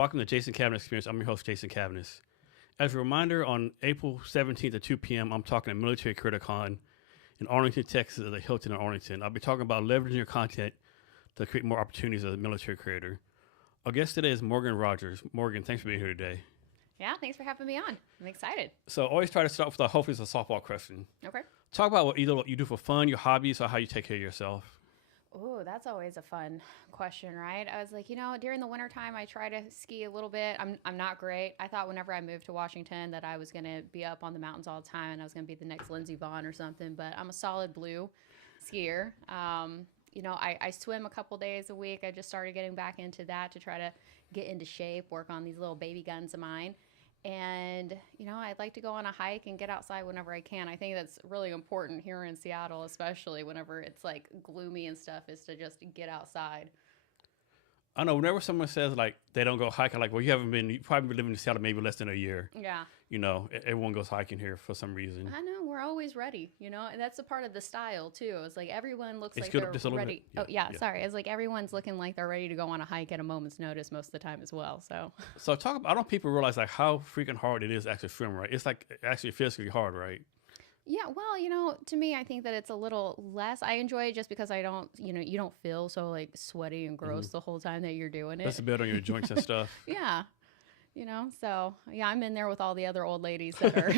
Welcome to Jason Cavness Experience. I'm your host, Jason Cavness. As a reminder, on April 17th at 2 p.m., I'm talking at Military CritiCon in Arlington, Texas at the Hilton in Arlington. I'll be talking about leveraging your content to create more opportunities as a military creator. Our guest today is Morgan Rogers. Morgan, thanks for being here today. Yeah, thanks for having me on. I'm excited. So I always try to start with hopefully it's a softball question. Okay. Talk about what either what you do for fun, your hobbies, or how you take care of yourself. Oh, that's always a fun question, right? I was like, during the wintertime, I try to ski a little bit. I'm not great. I thought whenever I moved to Washington that I was going to be up on the mountains all the time and I was going to be the next Lindsey Vonn or something, but I'm a solid blue skier. I swim a couple days a week. I just started getting back into that to try to get into shape, work on these little baby guns of mine. And, I'd like to go on a hike and get outside whenever I can. I think that's really important here in Seattle, especially whenever it's like gloomy and stuff, is to just get outside. I know whenever someone says like they don't go hiking, like, well, you've probably been living in Seattle maybe less than a year. Yeah. Everyone goes hiking here for some reason. I know, we're always ready, and that's a part of the style too. It's like everyone looks like Scoot up just a they're little ready. bit. Yeah, Oh, yeah, sorry. It's like everyone's looking like they're ready to go on a hike at a moment's notice most of the time as well. So I don't know if people realize like how freaking hard it is to actually swim, right? It's like actually physically hard, right? yeah, well, to me, I think that it's a little less. I enjoy it just because I don't, you don't feel so like sweaty and gross the whole time that you're doing it. That's a bit on your joints and stuff. Yeah. So yeah, I'm in there with all the other old ladies that are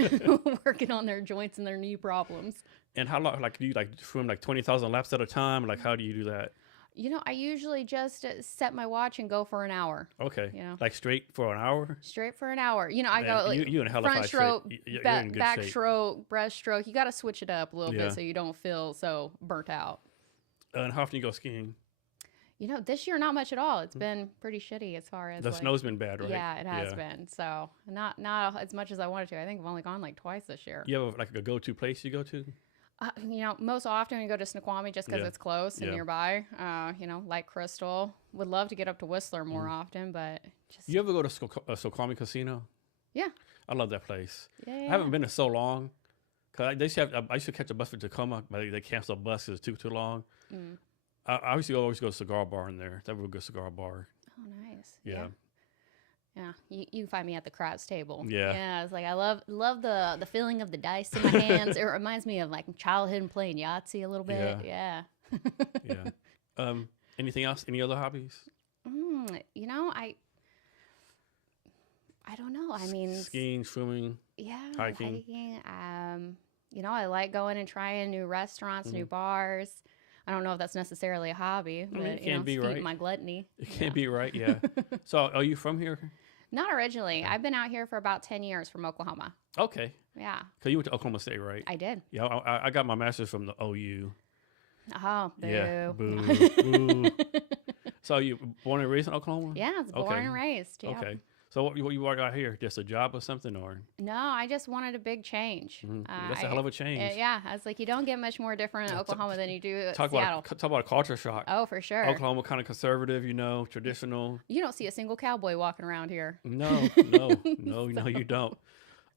working on their joints and their knee problems. And how long, like, do you like swim like 20,000 laps at a time? Like, how do you do that? I usually just set my watch and go for an hour. Okay. Like straight for an hour? Straight for an hour. I Man, go like you in hella front fine stroke, shape. You're in good back shape. stroke, breaststroke. You got to switch it up a little Yeah. bit so you don't feel so burnt out. And how often you go skiing? This year, not much at all. It's been pretty shitty as far as The snow's been bad, right? Yeah, it has been. So not as much as I wanted to. I think I've only gone like twice this year. You have like a go-to place you go to? Most often we go to Snoqualmie just because it's close and nearby. Like Crystal. Would love to get up to Whistler more often, but just... You ever go to Snoqualmie Casino? Yeah. I love that place. Yeah. I haven't been in so long. Cause I used to catch a bus for Tacoma, but they canceled buses. It took too long. Mm. I used to always go to Cigar Bar in there. That's a real good cigar bar. Oh, nice. Yeah. Yeah, you can find me at the craps table. Yeah. Yeah, it's like I love the feeling of the dice in my hands. It reminds me of like childhood and playing Yahtzee a little bit. Yeah. Yeah. Anything else? Any other hobbies? I don't know. I mean, skiing, swimming. Yeah, hiking. I like going and trying new restaurants, new bars. I don't know if that's necessarily a hobby, but it can be, feed right? my gluttony. It can't be right. Yeah. So, are you from here? Not originally. I've been out here for about 10 years from Oklahoma. Okay. Yeah. Because you went to Oklahoma State, right? I did. Yeah, I got my master's from the OU. Oh, boo. Yeah, boo, boo. So you born and raised in Oklahoma? Yeah, it's born and raised. Yeah. Okay. So what you work out here? Just a job or something, or? No, I just wanted a big change. That's a hell of a change. Yeah, I was like, you don't get much more different in Oklahoma than you do at Talk Seattle. about a culture shock. Oh, for sure. Oklahoma kind of conservative, traditional. You don't see a single cowboy walking around here. No, you don't.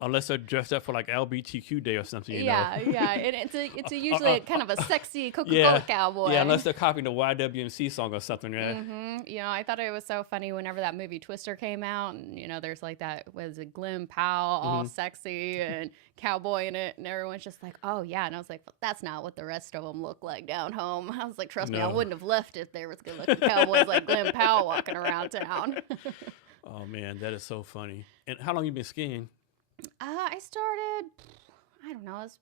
Unless they're dressed up for like LGBTQ day or something, Yeah. And it's usually kind of a sexy Coca-Cola cowboy. Yeah, unless they're copying the YWMC song or something, right? I thought it was so funny whenever that movie Twister came out, and there's like that was it Glenn Powell, all sexy and cowboy in it, and everyone's just like, oh yeah, and I was like, well, that's not what the rest of them look like down home. I was like, trust me, I wouldn't have left if there was good looking cowboys like Glenn Powell walking around town. Oh man, that is so funny. And how long you been skiing? I started, I don't know, it was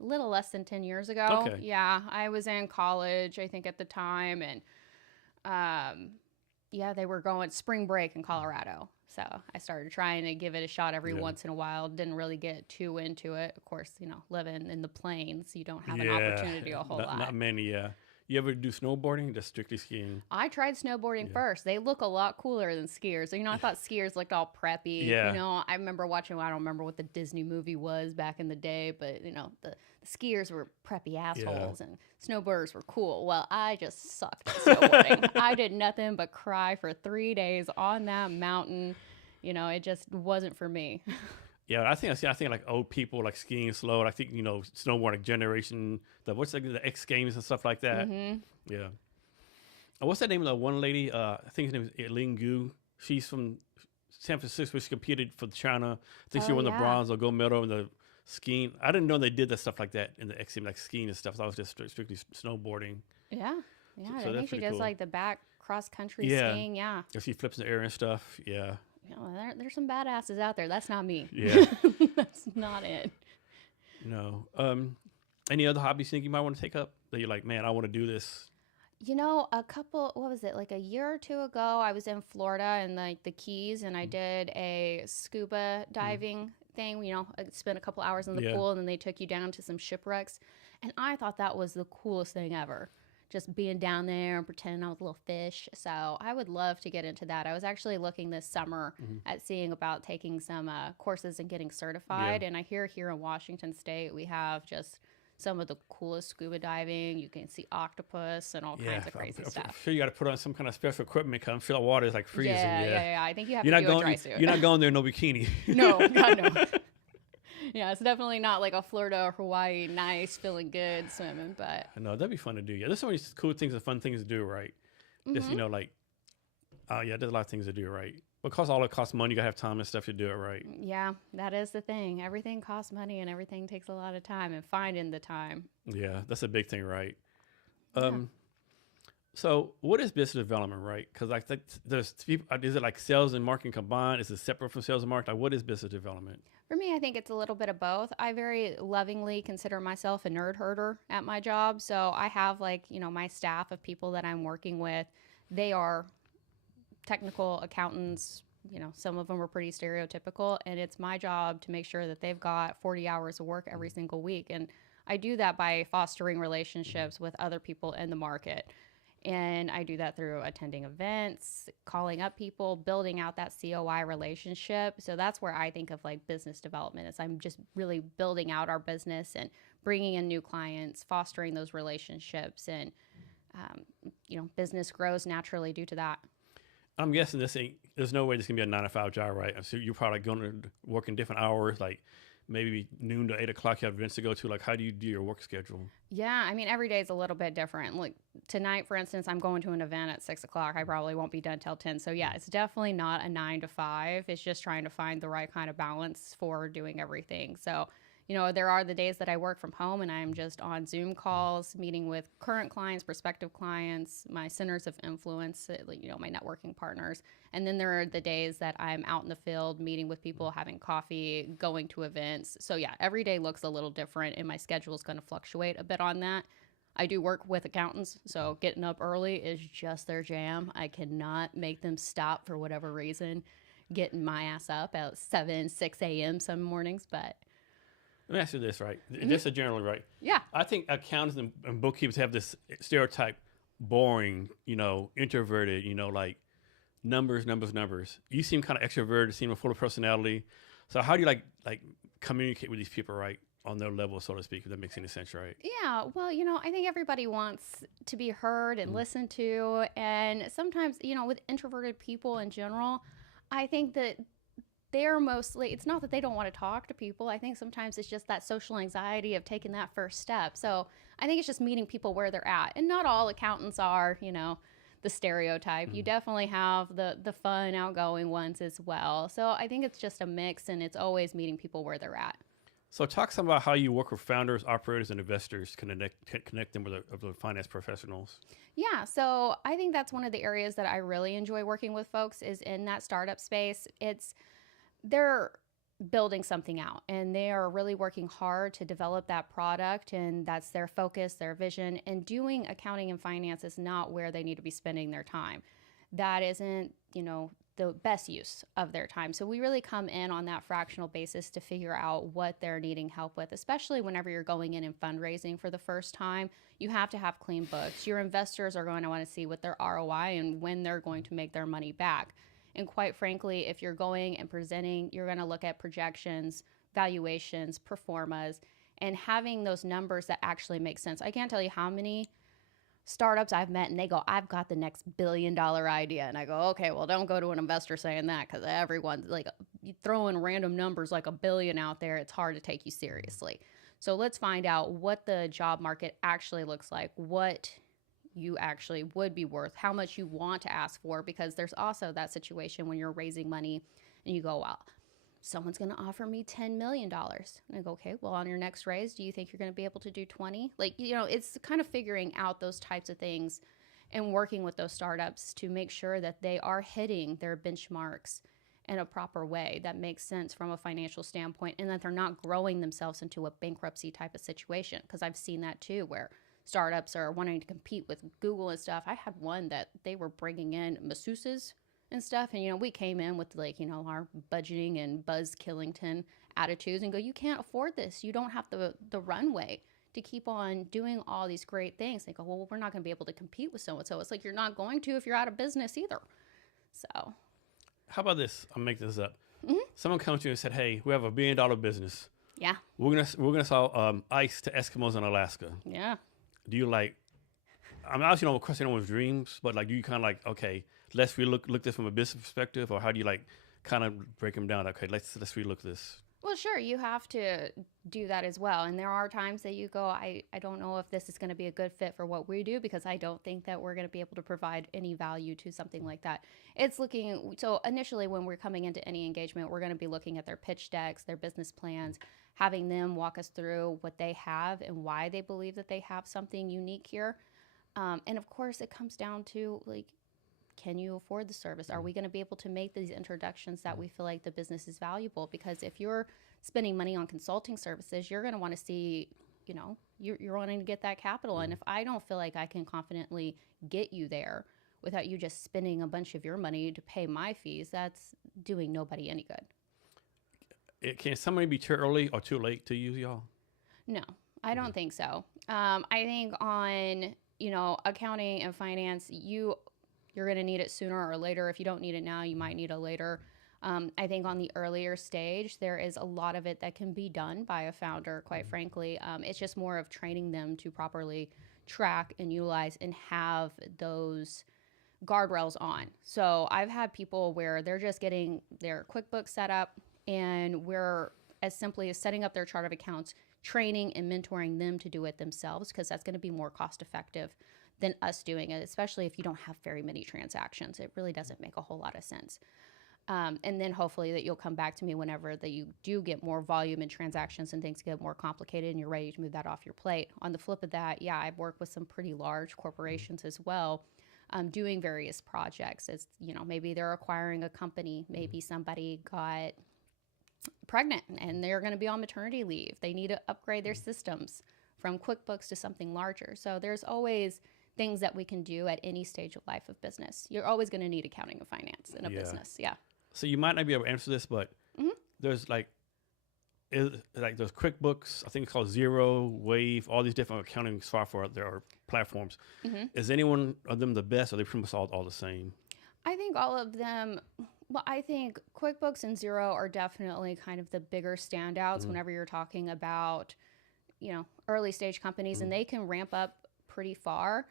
a little less than 10 years ago. Okay. Yeah, I was in college, I think, at the time, and they were going spring break in Colorado. So I started trying to give it a shot every once in a while. Didn't really get too into it. Of course, living in the plains, you don't have an opportunity a whole lot. Not many, yeah. You ever do snowboarding? Just strictly skiing? I tried snowboarding first. They look a lot cooler than skiers. I thought skiers looked all preppy. Yeah. I remember watching, I don't remember what the Disney movie was back in the day, but, the skiers were preppy assholes and snowboarders were cool. Well, I just sucked at snowboarding. I did nothing but cry for 3 days on that mountain. It just wasn't for me. Yeah, I think like old people like skiing slow. I think snowboarding generation. The X Games and stuff like that. Yeah. What's that name of the one lady? I think her name is Ling Gu. She's from San Francisco. She competed for China. I think she Oh, won the yeah. bronze or gold medal in the skiing. I didn't know they did that stuff like that in the X Games, like skiing and stuff. So I was just strictly snowboarding. Yeah. Yeah. So I that's think she pretty does cool. like the back cross country Yeah. skiing. Yeah. If she flips in the air and stuff. Yeah. Yeah, well, there's some badasses out there. That's not me. Yeah. That's not it. No. Any other hobbies you think you might want to take up that you're like, man, I want to do this? You know, what was it, like a year or two ago, I was in Florida and like the Keys, and I did a scuba diving thing. You know, I spent a couple hours in the Yeah. pool, and then they took you down to some shipwrecks. And I thought that was the coolest thing ever. Just being down there and pretending I was a little fish. So I would love to get into that. I was actually looking this summer at seeing about taking some courses and getting certified. Yeah. And I hear here in Washington State, we have just some of the coolest scuba diving. You can see octopus and all kinds of crazy I'm stuff. sure you got to put on some kind of special equipment because I'm sure the water is like freezing. Yeah. I think you have You're to not do a going. dry suit. You're not going there in no bikini. No, God, no. Yeah, it's definitely not like a Florida or Hawaii, nice, feeling good swimming, but No, that'd be fun to do. Yeah, there's so many cool things and fun things to do, right? Just like, yeah, there's a lot of things to do, right? Because all it costs money, you gotta have time and stuff to do it, right? yeah, that is the thing. Everything costs money and everything takes a lot of time, and finding the time. Yeah, that's a big thing, right? Yeah. So what is business development, right? Because I think there's people. Is it like sales and marketing combined? Is it separate from sales and marketing? Like, what is business development? For me, I think it's a little bit of both. I very lovingly consider myself a nerd herder at my job. So I have my staff of people that I'm working with. They are technical accountants. Some of them are pretty stereotypical, and it's my job to make sure that they've got 40 hours of work every single week. And I do that by fostering relationships with other people in the market. And I do that through attending events, calling up people, building out that COI relationship. So that's where I think of like business development is I'm just really building out our business and bringing in new clients, fostering those relationships. And, business grows naturally due to that. I'm guessing there's no way this can be a 9 to 5 job, right? So you're probably going to work in different hours, like maybe noon to 8 o'clock. You have events to go to. Like, how do you do your work schedule? Yeah, I mean, every day is a little bit different. Like tonight, for instance, I'm going to an event at 6 o'clock. I probably won't be done till 10. So yeah, it's definitely not a 9 to 5. It's just trying to find the right kind of balance for doing everything. So, there are the days that I work from home and I'm just on Zoom calls, meeting with current clients, prospective clients, my centers of influence, my networking partners. And then there are the days that I'm out in the field, meeting with people, having coffee, going to events. So yeah, every day looks a little different and my schedule is going to fluctuate a bit on that. I do work with accountants, so getting up early is just their jam. I cannot make them stop for whatever reason, getting my ass up at 6 a.m. some mornings, but... Let me ask you this, right? Just a general, right? Yeah. I think accountants and bookkeepers have this stereotype, boring, introverted, like numbers. You seem kind of extroverted, seem full of personality. So how do you like communicate with these people, right, on their level, so to speak, if that makes any sense, right? Yeah, well, I think everybody wants to be heard and listened to. And sometimes, with introverted people in general, I think that they're mostly, it's not that they don't want to talk to people. I think sometimes it's just that social anxiety of taking that first step. So I think it's just meeting people where they're at. And not all accountants are, the stereotype. You definitely have the fun, outgoing ones as well. So I think it's just a mix, and it's always meeting people where they're at. So talk some about how you work with founders, operators, and investors to connect them with the finance professionals. Yeah, so I think that's one of the areas that I really enjoy working with folks is in that startup space. They're building something out and they are really working hard to develop that product, and that's their focus, their vision, and doing accounting and finance is not where they need to be spending their time. That isn't, the best use of their time. So we really come in on that fractional basis to figure out what they're needing help with, especially whenever you're going in and fundraising for the first time. You have to have clean books. Your investors are going to want to see what their ROI and when they're going to make their money back. And quite frankly, if you're going and presenting, you're going to look at projections, valuations, pro formas, and having those numbers that actually make sense. I can't tell you how many startups I've met and they go, I've got the next $1 billion idea. And I go, okay, well, don't go to an investor saying that, because everyone's like throwing random numbers like $1 billion out there. It's hard to take you seriously. So let's find out what the job market actually looks like, what you actually would be worth, how much you want to ask for, because there's also that situation when you're raising money and you go, well, someone's going to offer me $10 million. And I go, okay, well, on your next raise, do you think you're going to be able to do 20? Like, it's kind of figuring out those types of things and working with those startups to make sure that they are hitting their benchmarks in a proper way that makes sense from a financial standpoint, and that they're not growing themselves into a bankruptcy type of situation. Because I've seen that too, where startups are wanting to compete with Google and stuff. I had one that they were bringing in masseuses and stuff, and we came in with our budgeting and Buzz Killington attitudes and go, you can't afford this, you don't have the runway to keep on doing all these great things. They go, well, we're not going to be able to compete with so and so. It's like, you're not going to if you're out of business either. So how about this? I'll make this up. Mm-hmm. Someone comes to you and said, hey, we have $1 billion business. Yeah. We're gonna sell ice to Eskimos in Alaska. Yeah. Do you I'm obviously not crushing anyone's dreams, but do you kind of okay, let's look this from a business perspective, or how do you kind of break them down? Okay, let's relook this. Well, sure, you have to do that as well. And there are times that you go, I don't know if this is going to be a good fit for what we do, because I don't think that we're going to be able to provide any value to something like that. So initially when we're coming into any engagement, we're going to be looking at their pitch decks, their business plans, having them walk us through what they have and why they believe that they have something unique here. And of course, it comes down to can you afford the service? Are we going to be able to make these introductions that we feel like the business is valuable? Because if you're spending money on consulting services, you're going to want to see, you're wanting to get that capital. And if I don't feel like I can confidently get you there without you just spending a bunch of your money to pay my fees, that's doing nobody any good. Can somebody be too early or too late to use y'all? No, I don't think so. I think on, accounting and finance, you're going to need it sooner or later. If you don't need it now, you might need it later. I think on the earlier stage, there is a lot of it that can be done by a founder, quite frankly. It's just more of training them to properly track and utilize and have those guardrails on. So I've had people where they're just getting their QuickBooks set up, and we're as simply as setting up their chart of accounts, training and mentoring them to do it themselves, because that's going to be more cost effective than us doing it, especially if you don't have very many transactions. It really doesn't make a whole lot of sense. And then hopefully that you'll come back to me whenever that you do get more volume in transactions and things get more complicated and you're ready to move that off your plate. On the flip of that, yeah, I've worked with some pretty large corporations as well, doing various projects. It's, maybe they're acquiring a company, maybe somebody got pregnant and they're going to be on maternity leave. They need to upgrade their systems from QuickBooks to something larger. So there's always things that we can do at any stage of life of business. You're always going to need accounting and finance in a business. Yeah. So you might not be able to answer this, but there's there's QuickBooks, I think it's called Zero, Wave, all these different accounting software out there or platforms. Is any one of them the best, or are they pretty much all the same? I think all of them, well, I think QuickBooks and Zero are definitely kind of the bigger standouts whenever you're talking about, early stage companies, and they can ramp up pretty far.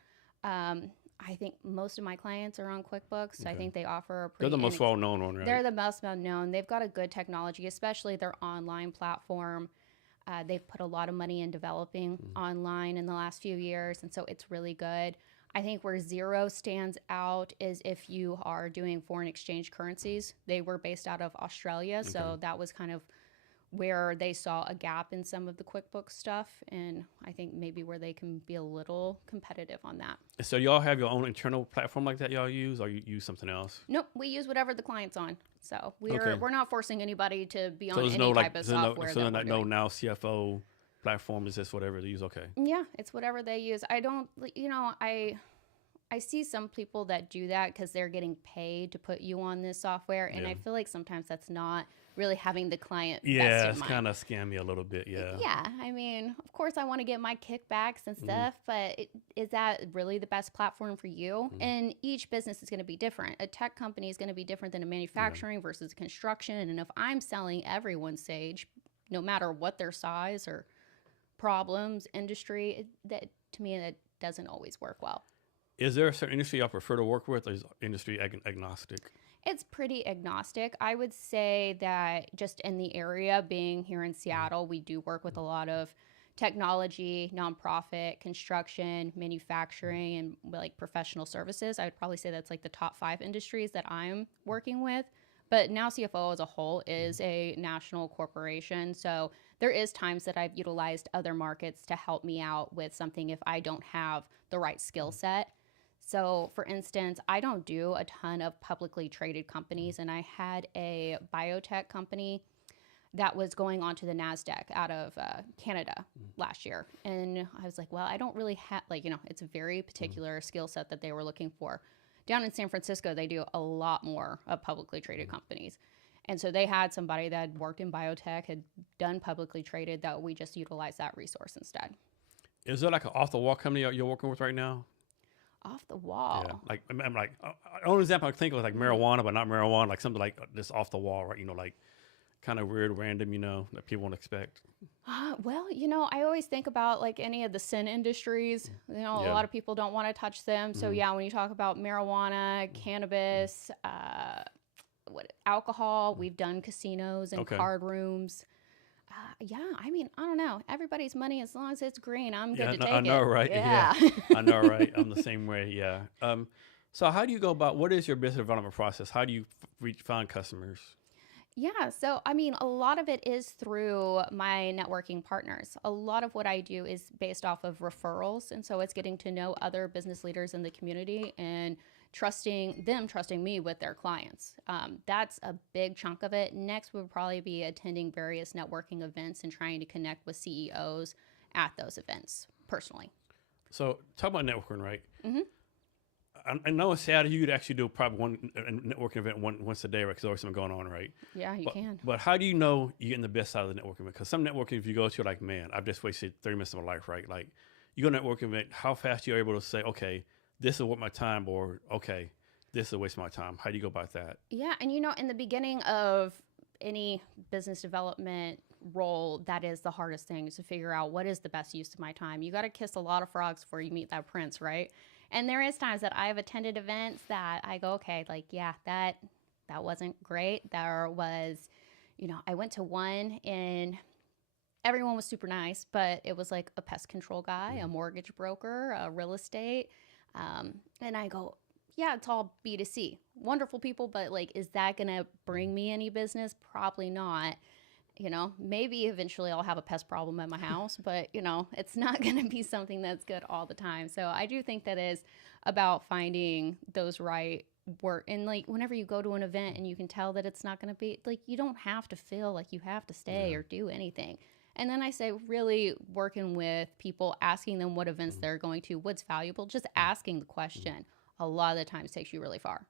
I think most of my clients are on QuickBooks. Okay. I think they offer a pretty... They're the most well-known one, right? They're the most well-known. They've got a good technology, especially their online platform. They've put a lot of money in developing online in the last few years, and so it's really good. I think where Zero stands out is if you are doing foreign exchange currencies. They were based out of Australia, so that was kind of where they saw a gap in some of the QuickBooks stuff, and I think maybe where they can be a little competitive on that. So y'all have your own internal platform like that y'all use, or you use something else? Nope, we use whatever the client's on. So we're not forcing anybody to be on any type of software. So no NOW CFO platform is just whatever they use. Okay. Yeah, it's whatever they use. I don't, I see some people that do that because they're getting paid to put you on this software, and I feel like sometimes that's not really having the client best in mind. It's kind of scammy a little bit, Yeah, I mean, of course I want to get my kickbacks and stuff, but is that really the best platform for you? And each business is going to be different. A tech company is going to be different than a manufacturing versus construction, and if I'm selling everyone Sage, no matter what their size or problems, industry, that to me, that doesn't always work well. Is there a certain industry I prefer to work with, or is industry agnostic? It's pretty agnostic. I would say that just in the area, being here in Seattle, we do work with a lot of technology, nonprofit, construction, manufacturing, and like professional services. I would probably say that's like the top 5 industries that I'm working with. But Now CFO as a whole is a national corporation. So there is times that I've utilized other markets to help me out with something if I don't have the right skill set. So for instance, I don't do a ton of publicly traded companies, and I had a biotech company that was going on to the NASDAQ out of Canada last year. And I was like, well, I don't really have, like, it's a very particular skill set that they were looking for. Down in San Francisco, they do a lot more of publicly traded companies. And so they had somebody that had worked in biotech, had done publicly traded, that we just utilized that resource instead. Is there like an off-the-wall company you're working with right now? Off the wall. Yeah, like I'm like, only example I think of was like marijuana, but not marijuana, like something like this off the wall, right? Like kind of weird, random, that people won't expect. Well, I always think about like any of the sin industries. A lot of people don't want to touch them. So yeah, when you talk about marijuana, cannabis, alcohol, we've done casinos and card rooms. Yeah, I mean, I don't know. Everybody's money, as long as it's green, I'm good to take it. I know, right? Yeah. I know, right? I'm the same way, yeah. So how do you go about, what is your business development process? How do you find customers? Yeah, so I mean, a lot of it is through my networking partners. A lot of what I do is based off of referrals. And so it's getting to know other business leaders in the community and trusting me with their clients. That's a big chunk of it. Next would probably be attending various networking events and trying to connect with CEOs at those events personally. So talk about networking, right? Mm-hmm. I know it's sad you'd actually do probably one networking event once a day, right? Because there's always something going on, right? Yeah, you can. But how do you know you're getting the best out of the networking event? Because some networking, if you go to, you're like, man, I've just wasted 30 minutes of my life, right? Like, you go to a networking event, how fast you're able to say, okay, this is worth my time, or okay, this is a waste of my time. How do you go about that? Yeah, and in the beginning of any business development role, that is the hardest thing, is to figure out what is the best use of my time. You got to kiss a lot of frogs before you meet that prince, right? And there is times that I've attended events that I go, okay, like, yeah, that wasn't great. There was, I went to one and everyone was super nice, but it was like a pest control guy, a mortgage broker, a real estate. And I go, yeah, it's all B2C. Wonderful people, but like, is that going to bring me any business? Probably not. Maybe eventually I'll have a pest problem at my house, but it's not going to be something that's good all the time. So I do think that is about finding those right work. And like, whenever you go to an event and you can tell that it's not going to be like, you don't have to feel like you have to stay or do anything. And then I say, really working with people, asking them what events they're going to, what's valuable, just asking the question a lot of the times takes you really far.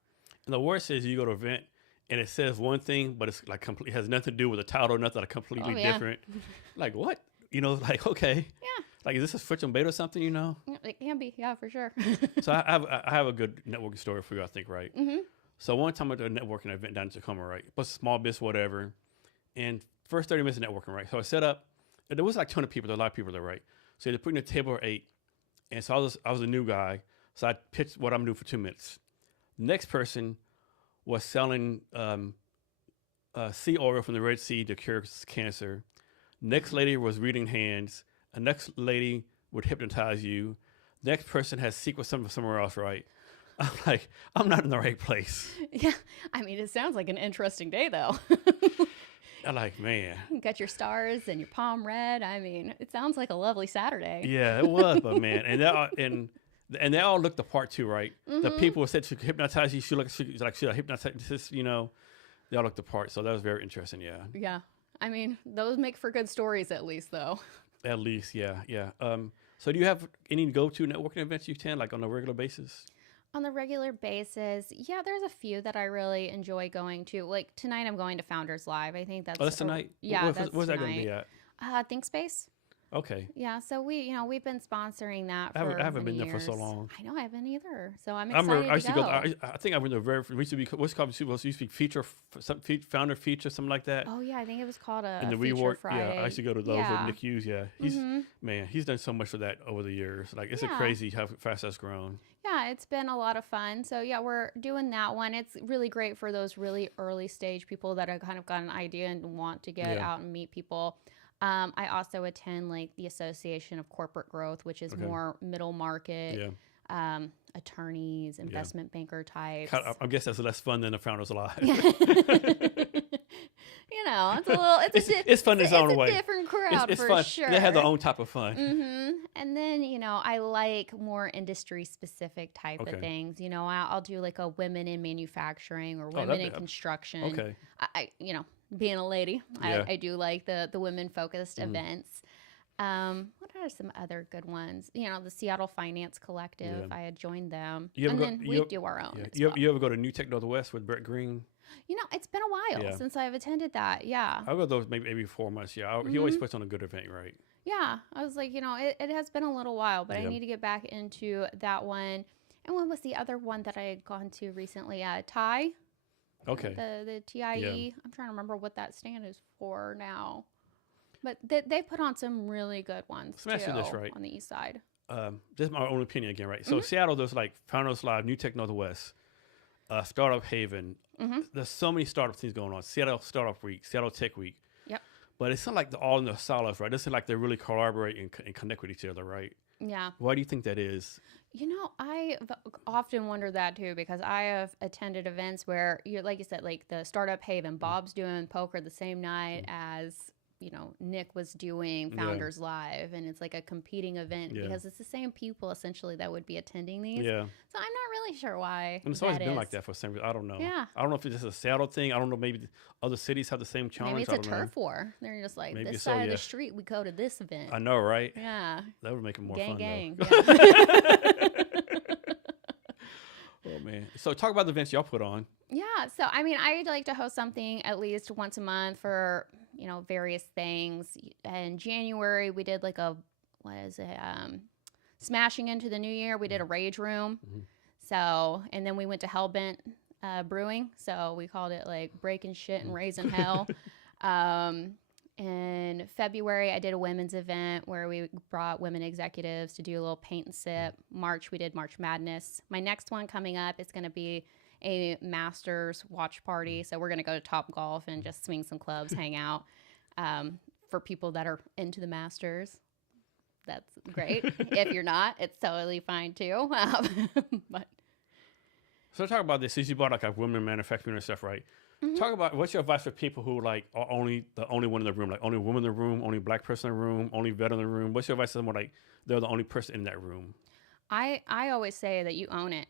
And the worst is you go to an event and it says one thing, but it's like completely has nothing to do with the title, nothing, like completely different. Like what? Like, okay. Yeah. Like, is this a Fritz and Beta or something, It can be, yeah, for sure. So I have a good networking story for you, I think, right? Mm-hmm. So one time I did a networking event down in Tacoma, right? Plus small business, whatever. And first 30 minutes of networking, right? So I set up, and there was like 200 people, there were a lot of people there, right? So they're putting a table of 8. And so I was a new guy. So I pitched what I'm doing for 2 minutes. Next person was selling sea oil from the Red Sea to cure cancer. Next lady was reading hands. The next lady would hypnotize you. Next person has secrets somewhere else, right? I'm like, I'm not in the right place. Yeah, I mean, it sounds like an interesting day, though. I'm like, man. You got your stars and your palm red. I mean, it sounds like a lovely Saturday. Yeah, it was, but man, and they all looked the part too, right? Mm-hmm. The people who said she could hypnotize you, she's a hypnotist, they all looked the part. So that was very interesting, yeah. Yeah, I mean, those make for good stories at least, though. At least, yeah. So do you have any go-to networking events you attend, like on a regular basis? On the regular basis, yeah, there's a few that I really enjoy going to. Like tonight, I'm going to Founders Live. I think that's tonight. Yeah, where's that going to be at? ThinkSpace. Okay. Yeah, so we've been sponsoring that. I haven't been there for so long. I know I haven't either. So I'm excited to go. I think I went there we used to be what's called used to be founder feature, something like that. Oh yeah, I think it was called a and the Feature Rework. Friday. Yeah, I used to go to those with Nick Hughes. Yeah, he's done so much for that over the years. Like it's crazy how fast that's grown. Yeah, it's been a lot of fun. So yeah, we're doing that one. It's really great for those really early stage people that have kind of got an idea and want to get out and meet people. I also attend like the Association of Corporate Growth, which is more middle market, attorneys, investment banker types. I guess that's less fun than the Founders Live. You know, it's a little, it's fun in its own way. It's a different crowd it's for fun. sure. They have their own type of fun. And then, you know, I like more industry specific type of things. You know, I'll do like a women in manufacturing or women in construction. Okay. I you know, being a lady, I do like the women focused events. What are some other good ones? You know, the Seattle Finance Collective. I had joined them, and then we do our own. You ever go to New Tech Northwest with Brett Green? You know, it's been a while since I've attended that. Yeah, I'll go those maybe 4 months. Yeah, he always puts on a good event, right? Yeah, I was like, you know, it has been a little while, but I need to get back into that one. And what was the other one that I had gone to recently? TIE. Okay. The TIE. Yeah. I'm trying to remember what that stand is for now. But they put on some really good ones too this, right? On the east side. This is my own opinion again, right? So Seattle, there's like Founders Live, New Tech Northwest, Startup Haven. There's so many startup things going on. Seattle Startup Week, Seattle Tech Week. Yep. But it's not like they're all in the silos, right? It's not like they really collaborate and connect with each other, right? Yeah. Why do you think that is? You know, I often wonder that too, because I have attended events where, like you said, like the Startup Haven, Bob's doing poker the same night as, you know, Nick was doing Founders Live, and it's like a competing event because it's the same people essentially that would be attending these. Yeah. So I'm not really sure why. And it's always been like that for some reason. I don't know. Yeah. I don't know if it's just a Seattle thing. I don't know. Maybe other cities have the same challenge. Maybe it's a turf war. They're just like, this side of the street, we go to this event. I know, right? Yeah. That would make it more fun. Gang. Oh man! So talk about the events y'all put on. Yeah, so I mean, I'd like to host something at least once a month for, you know, various things. In January, we did like smashing into the new year. We did a rage room. So, and then we went to Hellbent Brewing. So we called it like breaking shit and raising hell. In February, I did a women's event where we brought women executives to do a little paint and sip. March, we did March Madness. My next one coming up is going to be a Masters watch party. So we're going to go to Top Golf and just swing some clubs, hang out. For people that are into the Masters, that's great. If you're not, it's totally fine too. But so talk about this. Since you bought like women manufacturing and stuff, right? Talk about what's your advice for people who like are the only one in the room, like only woman in the room, only black person in the room, only vet in the room. What's your advice to someone like they're the only person in that room? I always say that you own it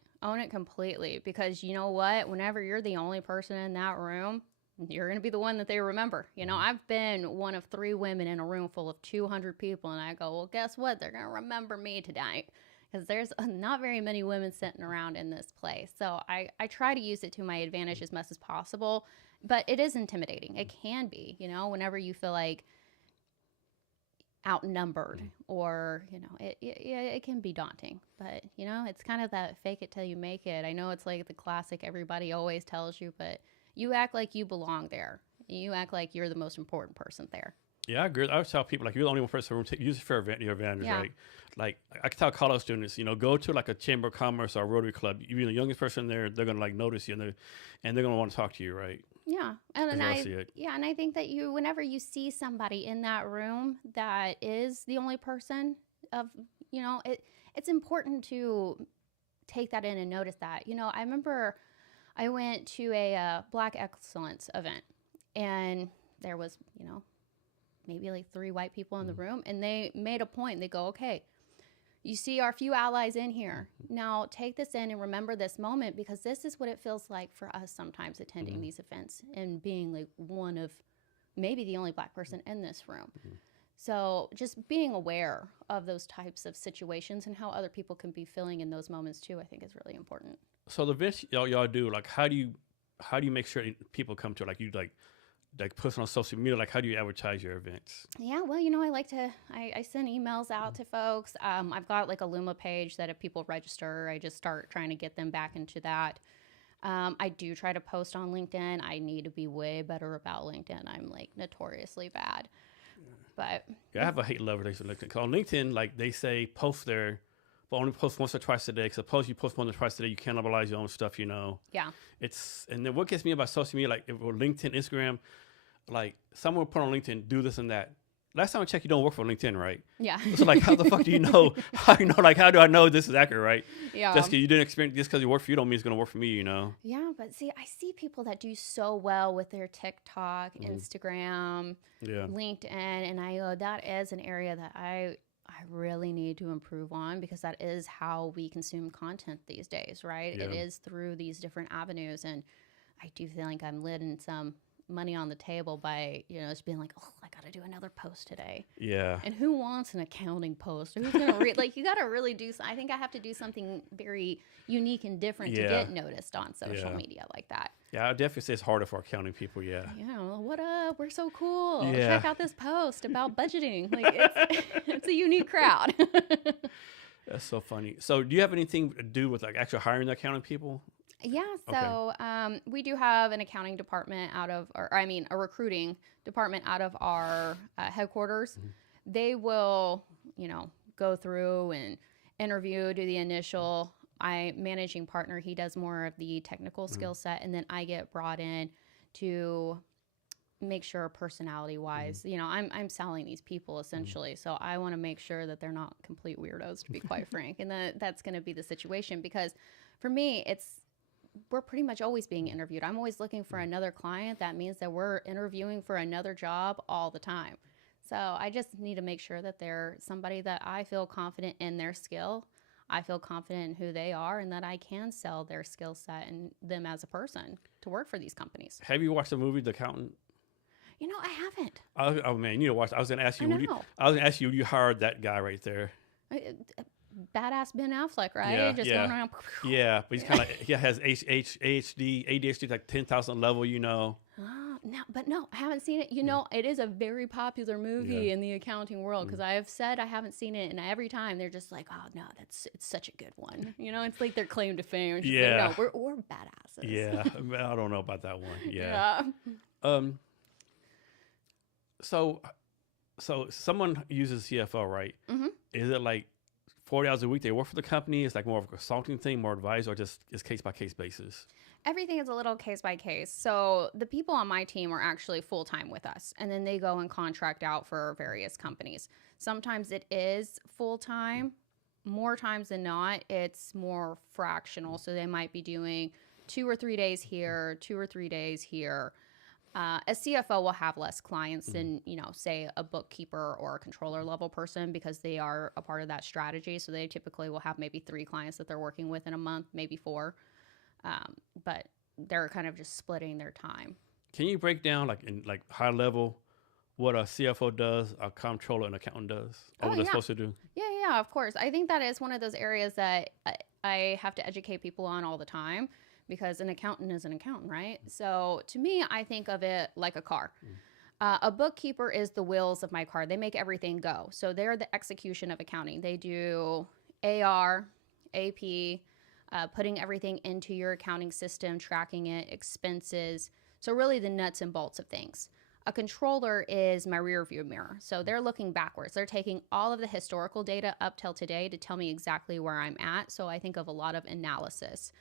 completely, because you know what? Whenever you're the only person in that room, you're going to be the one that they remember. You know, I've been one of 3 women in a room full of 200 people, and I go, well, guess what? They're going to remember me tonight. Because there's not very many women sitting around in this place. So I try to use it to my advantage as much as possible. But it is intimidating. It can be, you know, whenever you feel like outnumbered or, you know, it can be daunting. But, you know, it's kind of that fake it till you make it. I know it's like the classic everybody always tells you, but you act like you belong there. You act like you're the most important person there. Yeah, I agree. I always tell people, like, you're the only one person in the room, use it for your advantage, right? Like, I can tell college students, you know, go to, like, a Chamber of Commerce or a Rotary Club. You're the youngest person there, they're going to, like, notice you, and they're going to want to talk to you, right? Yeah. And I think that whenever you see somebody in that room that is the only person of, you know, it's important to take that in and notice that. You know, I remember I went to a Black Excellence event, and there was, you know, maybe like 3 white people in the room, and they made a point. They go, okay, you see our few allies in here. Now take this in and remember this moment, because this is what it feels like for us sometimes attending these events and being like one of maybe the only black person in this room. So just being aware of those types of situations and how other people can be feeling in those moments too, I think is really important. So the events y'all do, like, how do you make sure people come to, like, you like post on social media, like, how do you advertise your events? Yeah, well, you know, I send emails out to folks. I've got like a Luma page that if people register, I just start trying to get them back into that. I do try to post on LinkedIn. I need to be way better about LinkedIn. I'm like notoriously bad. But yeah, I have a hate-love relationship with LinkedIn. On LinkedIn, like, they say post there, but only post once or twice a day. Suppose you post once or twice a day, you cannibalize your own stuff, you know. Yeah. And then what gets me about social media, like, LinkedIn, Instagram, like, someone will put on LinkedIn, do this and that. last time I checked, you don't work for LinkedIn, right? Yeah. So like, how the fuck do you know? How you know? Like, how do I know this is accurate, right? Yeah. Just 'cause you didn't experience, just because you work for you, don't mean it's gonna work for me, you know? Yeah, but see, I see people that do so well with their TikTok, Instagram, Yeah. LinkedIn, and I go, that is an area that I really need to improve on, because that is how we consume content these days, right? It Yeah. is through these different avenues, and I do feel like I'm letting some money on the table by, just being like, oh, I got to do another post today. Yeah. And who wants an accounting post? Who's going to read? Like, you got to really do, I think I have to do something very unique and different to Yeah. get noticed on social Yeah. media like that. Yeah, I definitely say it's harder for accounting people. Yeah. What up? We're so cool. Yeah. Check out this post about budgeting. Like, it's a unique crowd. That's so funny. So, do you have anything to do with like actually hiring the accounting people? Yeah, so we do have an accounting department a recruiting department out of our headquarters. They will, go through and interview, do the initial. Managing partner, he does more of the technical skill set, and then I get brought in to make sure personality wise, I'm selling these people essentially. So I want to make sure that they're not complete weirdos, to be quite frank. And that's going to be the situation, because for me, we're pretty much always being interviewed. I'm always looking for another client. That means that we're interviewing for another job all the time. So I just need to make sure that they're somebody that I feel confident in their skill. I feel confident in who they are, and that I can sell their skill set and them as a person to work for these companies. Have you watched the movie The Accountant? I haven't. Oh man, you need to watch. I was gonna ask you. I I was gonna ask you. You hired that guy right there. Badass Ben Affleck, right? Yeah, Just yeah. going around. Yeah, but he's kind of he has ADHD, like 10,000 level. No, I haven't seen it. It is a very popular movie in the accounting world, because I have said I haven't seen it, and every time they're just like, "Oh no, it's such a good one." It's like their claim to fame. It's just like, no, we're badasses. Yeah, I don't know about that one. Yeah. So someone uses CFO, right? Mm-hmm. Is it like 40 hours a week they work for the company? It's like more of a consulting thing, more advice, or just it's case by case basis? Everything is a little case by case. So the people on my team are actually full time with us, and then they go and contract out for various companies. Sometimes it is full time. More times than not, it's more fractional. So they might be doing 2 or 3 days here, 2 or 3 days here. A CFO will have less clients than, say a bookkeeper or a controller level person, because they are a part of that strategy. So they typically will have maybe 3 clients that they're working with in a month, maybe 4. But they're kind of just splitting their time. Can you break down in high level what a CFO does, a comptroller, and accountant does? Or what they're supposed to do? Yeah, of course. I think that is one of those areas that I have to educate people on all the time, because an accountant is an accountant, right? So to me, I think of it like a car. A bookkeeper is the wheels of my car. They make everything go. So they're the execution of accounting. They do AR, AP, putting everything into your accounting system, tracking it, expenses. So really the nuts and bolts of things. A controller is my rear view mirror. So they're looking backwards. They're taking all of the historical data up till today to tell me exactly where I'm at. So I think of a lot of analysis.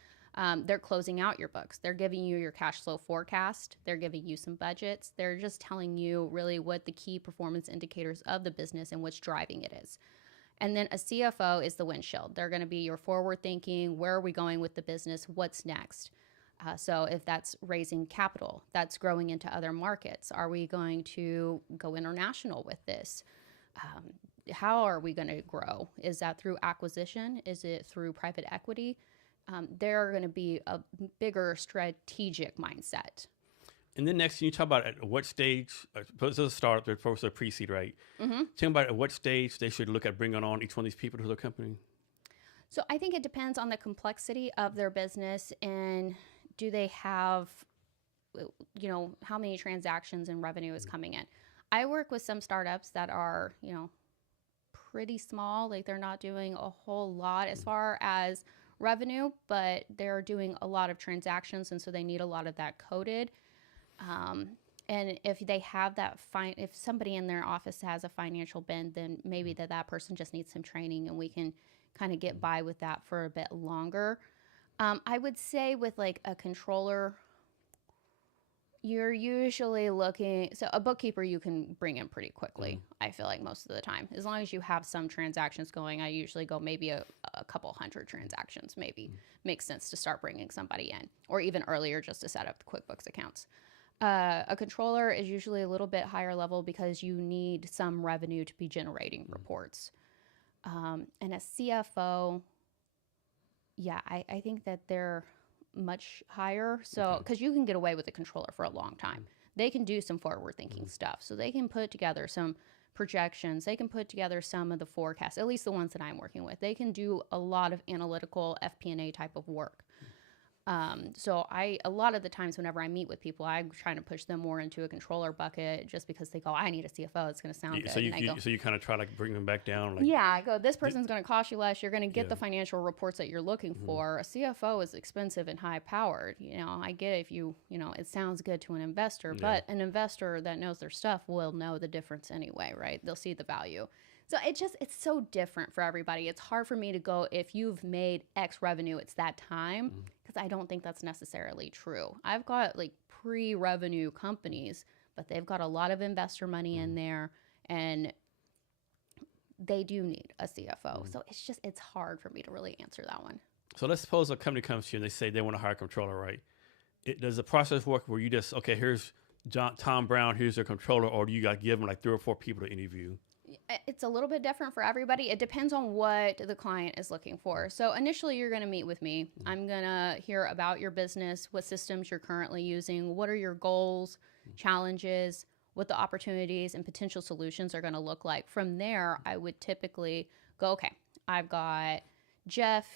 They're closing out your books. They're giving you your cash flow forecast. They're giving you some budgets. They're just telling you really what the key performance indicators of the business and what's driving it is. And then a CFO is the windshield. They're going to be your forward thinking. Where are we going with the business? What's next? So if that's raising capital, that's growing into other markets. Are we going to go international with this? How are we going to grow? Is that through acquisition? Is it through private equity? They're going to be a bigger strategic mindset. And then next, you talk about at what stage, this is a startup, they're supposed to pre-seed, right? Mm-hmm. Tell me about at what stage they should look at bringing on each one of these people to their company. So I think it depends on the complexity of their business, and do they have, how many transactions and revenue is coming in. I work with some startups that are, pretty small. Like they're not doing a whole lot as far as revenue, but they're doing a lot of transactions, and so they need a lot of that coded. And if they have that if somebody in their office has a financial bend, then maybe that person just needs some training, and we can kind of get by with that for a bit longer. I would say with like a controller, You're usually looking, so a bookkeeper you can bring in pretty quickly, I feel like most of the time. As long as you have some transactions going, I usually go maybe a couple hundred transactions, maybe. Makes sense to start bringing somebody in, or even earlier just to set up the QuickBooks accounts. A controller is usually a little bit higher level because you need some revenue to be generating reports. And a CFO, yeah, I think that they're much higher. So, because you can get away with a controller for a long time. They can do some forward thinking stuff. So they can put together some projections. They can put together some of the forecasts, at least the ones that I'm working with. They can do a lot of analytical FP&A type of work. So a lot of the times whenever I meet with people, I'm trying to push them more into a controller bucket just because they go, I need a CFO. It's going to sound good. So you kind of try to bring them back down. Like, yeah, I go, this person's going to cost you less. You're going to get the financial reports that you're looking for. A CFO is expensive and high powered. I get if it sounds good to an investor, but an investor that knows their stuff will know the difference anyway, right? They'll see the value. So it's so different for everybody. It's hard for me to go, if you've made X revenue, it's that time, because I don't think that's necessarily true. I've got like pre-revenue companies, but they've got a lot of investor money in there, and they do need a CFO. So it's hard for me to really answer that one. So let's suppose a company comes to you and they say they want to hire a controller, right? Does the process work where you just, okay, here's Tom Brown, here's their controller, or do you got to give them like 3 or 4 people to interview? It's a little bit different for everybody. It depends on what the client is looking for. So initially you're going to meet with me. I'm going to hear about your business, what systems you're currently using, what are your goals, challenges, what the opportunities and potential solutions are going to look like. From there, I would typically go, okay, I've got Jeff,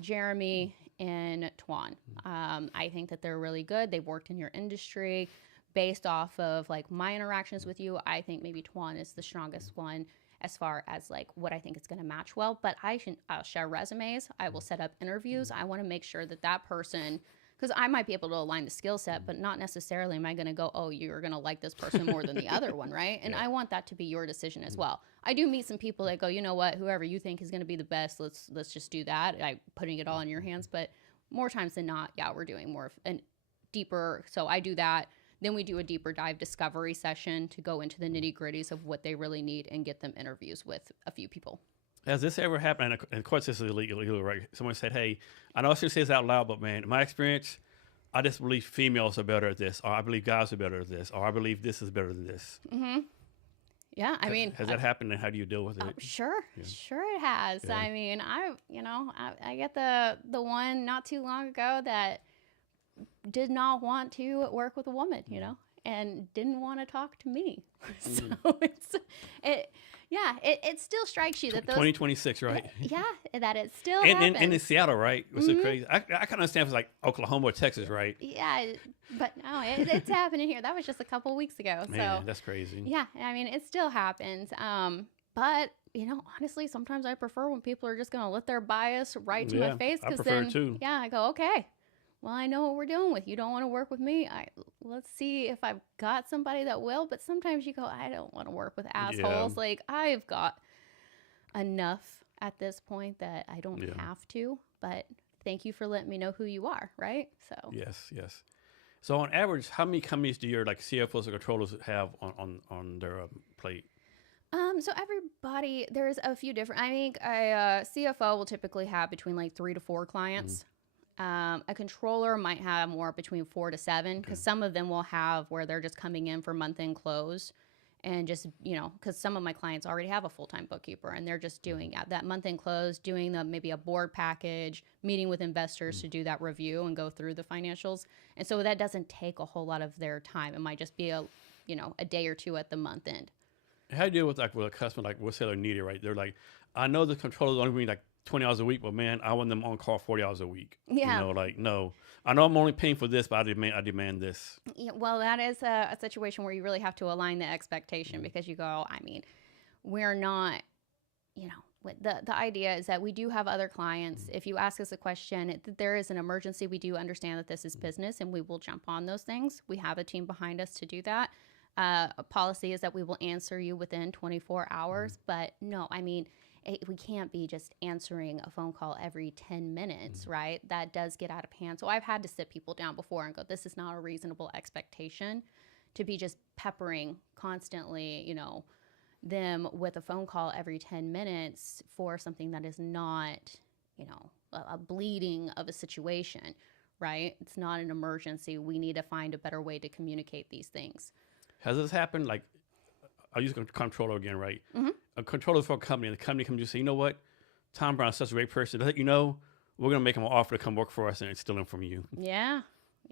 Jeremy, and Tuan. I think that they're really good. They've worked in your industry. Based off of like my interactions with you, I think maybe Tuan is the strongest one as far as like what I think is going to match well. But I'll share resumes. I will set up interviews. I want to make sure that person, because I might be able to align the skill set, but not necessarily am I going to go, oh, you're going to like this person more than the other one, right? And I want that to be your decision as well. I do meet some people that go, you know what, whoever you think is going to be the best, let's just do that. I'm putting it all in your hands. But more times than not, yeah, we're doing more of a deeper. So I do that. Then we do a deeper dive discovery session to go into the nitty gritties of what they really need and get them interviews with a few people. Has this ever happened? And of course, this is illegal, right? Someone said, hey, I know I shouldn't say this out loud, but man, in my experience, I just believe females are better at this, or I believe guys are better at this, or I believe this is better than this. Mm-hmm. Yeah, I mean, has that happened, and how do you deal with it? Sure it has. Yeah. I mean, I get the one not too long ago that did not want to work with a woman, and didn't want to talk to me. So it still strikes you that those 2026, right? Yeah, that it still happens. And in Seattle, right? Was it crazy? I can understand if it's like Oklahoma or Texas, right? Yeah, but no, it's happening here. That was just a couple of weeks ago. Man, that's crazy. Yeah, I mean, it still happens. But honestly, sometimes I prefer when people are just going to let their bias right to my face. I prefer too. Yeah, I go, okay. Well, I know what we're dealing with. You don't want to work with me. Let's see if I've got somebody that will. But sometimes you go, I don't want to work with assholes. Yeah. Like, I've got enough at this point that I don't have to. But thank you for letting me know who you are, right? So yes. So on average, how many companies do your CFOs or controllers have on their plate? So everybody, there's a few different. I think a CFO will typically have between 3 to 4 clients. A controller might have more between 4 to 7, because some of them will have where they're just coming in for month-end close, and just, because some of my clients already have a full-time bookkeeper, and they're just doing that month-end close, doing maybe a board package, meeting with investors to do that review and go through the financials. And so that doesn't take a whole lot of their time. It might just be a day or two at the month end. How do you deal with with a customer, we'll say they're needy, right? They're like, I know the controller's only being 20 hours a week, but man, I want them on call 40 hours a week. Yeah. No, I know I'm only paying for this, but I demand this. Yeah, well, that is a situation where you really have to align the expectation, because you go, I mean, we're not, the idea is that we do have other clients. If you ask us a question, there is an emergency, we do understand that this is business, and we will jump on those things. We have a team behind us to do that. A policy is that we will answer you within 24 hours, but no, I mean, we can't be just answering a phone call every 10 minutes, right? That does get out of hand. So I've had to sit people down before and go, this is not a reasonable expectation to be just peppering constantly, them with a phone call every 10 minutes for something that is not, a bleeding of a situation, right? It's not an emergency. We need to find a better way to communicate these things. Has this happened? Like, I'll use a controller again, right? Mm-hmm. A controller for a company, and the company comes to say, you know what? Tom Brown is such a great person. To let you know, we're going to make him an offer to come work for us and steal him from you. Yeah.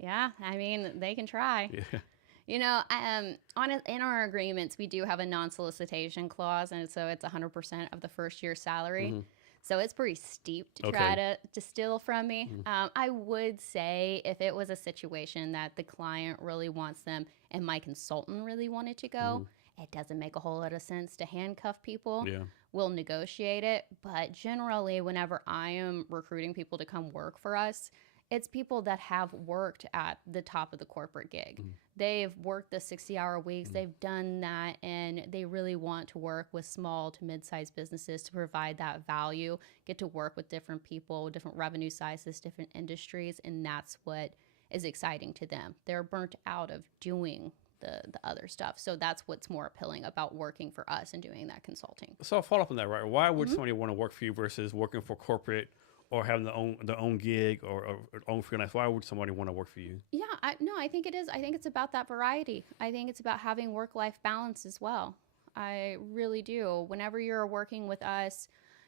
I mean, they can try. Yeah. In our agreements, we do have a non-solicitation clause, and so it's 100% of the first year's salary. Mm-hmm. So it's pretty steep to try to steal from me. Mm-hmm. I would say if it was a situation that the client really wants them and my consultant really wanted to go, it doesn't make a whole lot of sense to handcuff people. Yeah. We'll negotiate it. But generally, whenever I am recruiting people to come work for us, it's people that have worked at the top of the corporate gig. They've worked the 60-hour weeks. They've done that, and they really want to work with small to mid-sized businesses to provide that value, get to work with different people, different revenue sizes, different industries, and that's what is exciting to them. They're burnt out of doing the other stuff. So that's what's more appealing about working for us and doing that consulting. So I'll follow up on that, right? Why would somebody want to work for you versus working for corporate or having their own gig or own freelance? Why would somebody want to work for you? Yeah, I think it is. I think it's about that variety. I think it's about having work-life balance as well. I really do. Whenever you're working with us,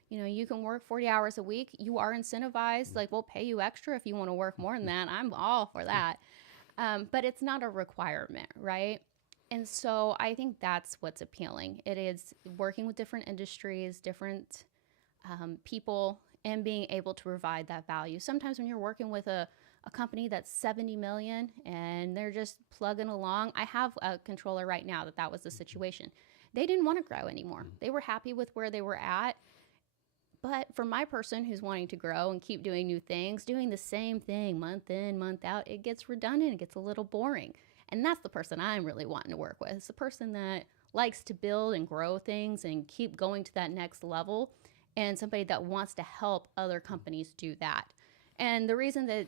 you can work 40 hours a week. You are incentivized. Like, we'll pay you extra if you want to work more than that. I'm all for that. But it's not a requirement, right? And so I think that's what's appealing. It is working with different industries, different people, and being able to provide that value. Sometimes when you're working with a company that's 70 million and they're just plugging along. I have a controller right now that was the situation. They didn't want to grow anymore. They were happy with where they were at. But for my person who's wanting to grow and keep doing new things, doing the same thing month in, month out, it gets redundant, it gets a little boring. And that's the person I'm really wanting to work with. It's the person that likes to build and grow things and keep going to that next level, and somebody that wants to help other companies do that. And the reason that,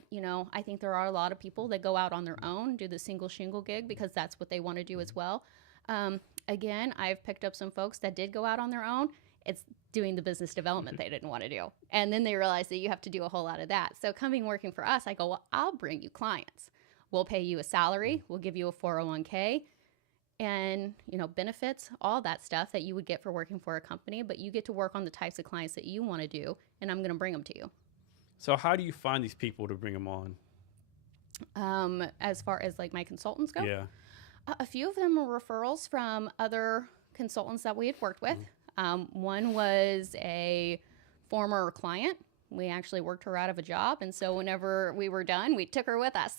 I think there are a lot of people that go out on their own, do the single shingle gig, because that's what they want to do as well. Again, I've picked up some folks that did go out on their own. It's doing the business development they didn't want to do. And then they realize that you have to do a whole lot of that. So working for us, I go, well, I'll bring you clients. We'll pay you a salary. We'll give you a 401k and, benefits, all that stuff that you would get for working for a company. But you get to work on the types of clients that you want to do, and I'm going to bring them to you. So how do you find these people to bring them on? As far as like my consultants go? Yeah. A few of them are referrals from other consultants that we had worked with. One was a former client. We actually worked her out of a job. And so whenever we were done, we took her with us.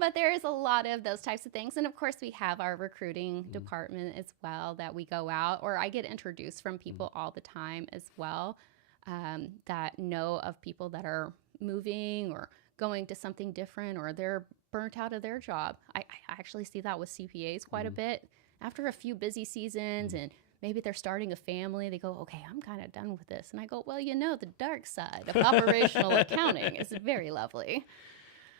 But there's a lot of those types of things. And of course, we have our recruiting department as well that we go out, or I get introduced from people all the time as well, that know of people that are moving or going to something different, or they're burnt out of their job. I actually see that with CPAs quite a bit. After a few busy seasons and maybe they're starting a family, they go, okay, I'm kind of done with this. And I go, well, the dark side of operational accounting is very lovely.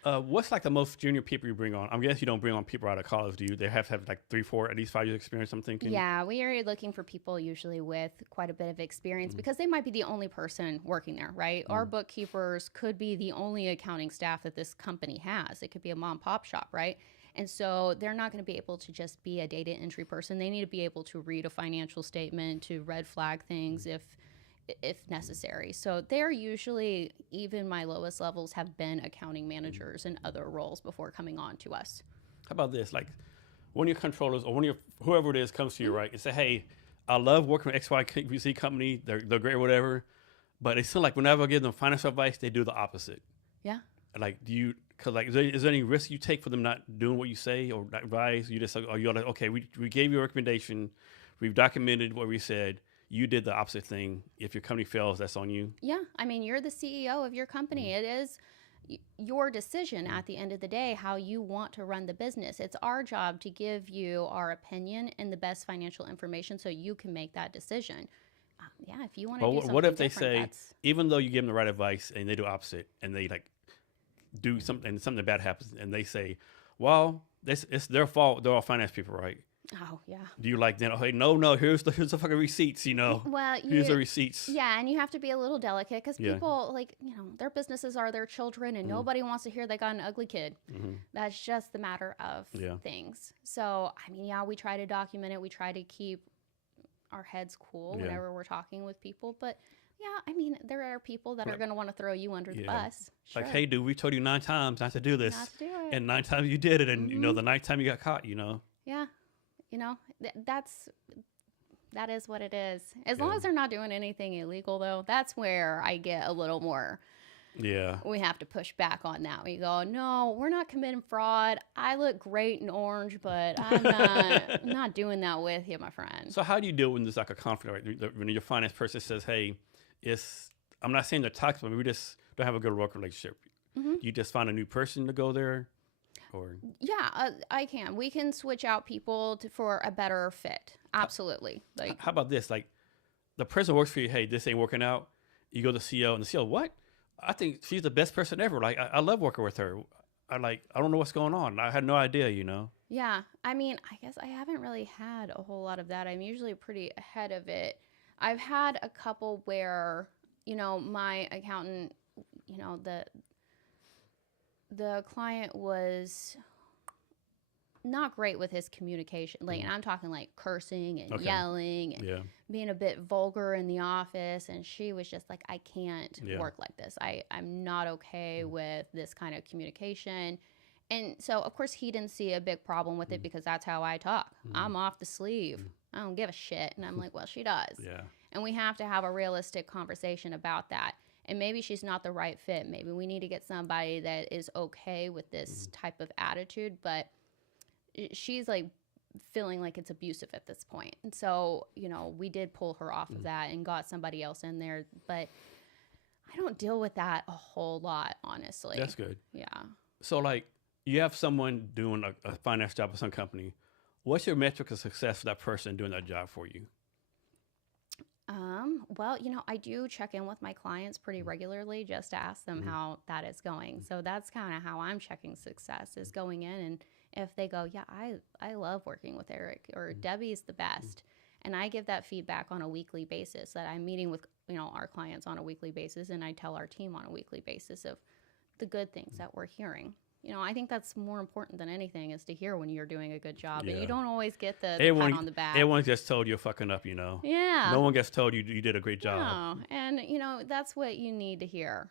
What's like the most junior people you bring on? I guess you don't bring on people out of college, do you? They have to have like 3, 4, at least 5 years experience, I'm thinking. Yeah, we are looking for people usually with quite a bit of experience because they might be the only person working there, right? Our bookkeepers could be the only accounting staff that this company has. It could be a mom and pop shop, right? And so they're not going to be able to just be a data entry person. They need to be able to read a financial statement, to red flag things if necessary. So they're usually, even my lowest levels have been accounting managers and other roles before coming on to us. How about this? Like one of your controllers or one of your, whoever it is comes to you, right, and say, hey, I love working with XYZ company. They're great or whatever. But it's still like whenever I give them financial advice, they do the opposite. Yeah. Like, do you, because like, is there any risk you take for them not doing what you say or advise? You just, are you like, okay, we gave you a recommendation. We've documented what we said. You did the opposite thing. If your company fails, that's on you. Yeah. I mean, you're the CEO of your company. It is, your decision at the end of the day, how you want to run the business. It's our job to give you our opinion and the best financial information so you can make that decision. Yeah, if you want to do something what if they different, say, that's even though you give them the right advice and they do opposite and they like do something and something bad happens and they say, well, it's their fault. They're all finance people, right? oh yeah. Do you like then? Oh, hey, no, here's the fucking receipts, you know. Well, Here's the receipts. yeah, and you have to be a little delicate because Yeah. people, like, their businesses are their children, and nobody wants to hear they got an ugly kid. That's just the matter of things. So, I mean, yeah, we try to document it. We try to keep our heads cool whenever we're talking with people. But, yeah, I mean, there are people that are going to want to throw you under the bus. Sure. Like, hey, dude, we told you 9 times not to do this. Not to do it. And 9 times you did it. And, the 9th time you got caught, Yeah. That is what it is. As long as they're not doing anything illegal, though, that's where I get a little more. Yeah. We have to push back on that. We go, no, we're not committing fraud. I look great in orange, but I'm not doing that with you, my friend. So how do you deal when there's like a conflict, right? When your finance person says, hey, I'm not saying they're toxic, but we just don't have a good work relationship. You just find a new person to go there? Or Yeah, I can. We can switch out people for a better fit. Absolutely. Like, how about this? Like, the person works for you. Hey, this ain't working out. You go to the CEO, and the CEO, what? I think she's the best person ever. Like, I love working with her. I don't know what's going on. I had no idea, Yeah. I mean, I guess I haven't really had a whole lot of that. I'm usually pretty ahead of it. I've had a couple where, my accountant, the client was not great with his communication. Like, and I'm talking like cursing and yelling and being a bit vulgar in the office. And she was just like, I can't work like this. I'm not okay with this kind of communication. And so, of course, he didn't see a big problem with it because that's how I talk. I'm off the sleeve. I don't give a shit. And I'm like, well, she does. Yeah. And we have to have a realistic conversation about that. And maybe she's not the right fit. Maybe we need to get somebody that is okay with this type of attitude. But she's like feeling like it's abusive at this point. And so, we did pull her off of that and got somebody else in there. But I don't deal with that a whole lot, honestly. That's good. Yeah. So, like, you have someone doing a finance job at some company. What's your metric of success for that person doing that job for you? Well, I do check in with my clients pretty regularly just to ask them how that is going. So that's kind of how I'm checking success, is going in, and if they go, yeah, I love working with Eric, or Debbie's the best. And I give that feedback on a weekly basis, that I'm meeting with, our clients on a weekly basis, and I tell our team on a weekly basis of the good things that we're hearing. I think that's more important than anything, is to hear when you're doing a good job. And you don't always get the pat on the back. Everyone gets told you're fucking up, Yeah. No one gets told you did a great job. No. And, that's what you need to hear.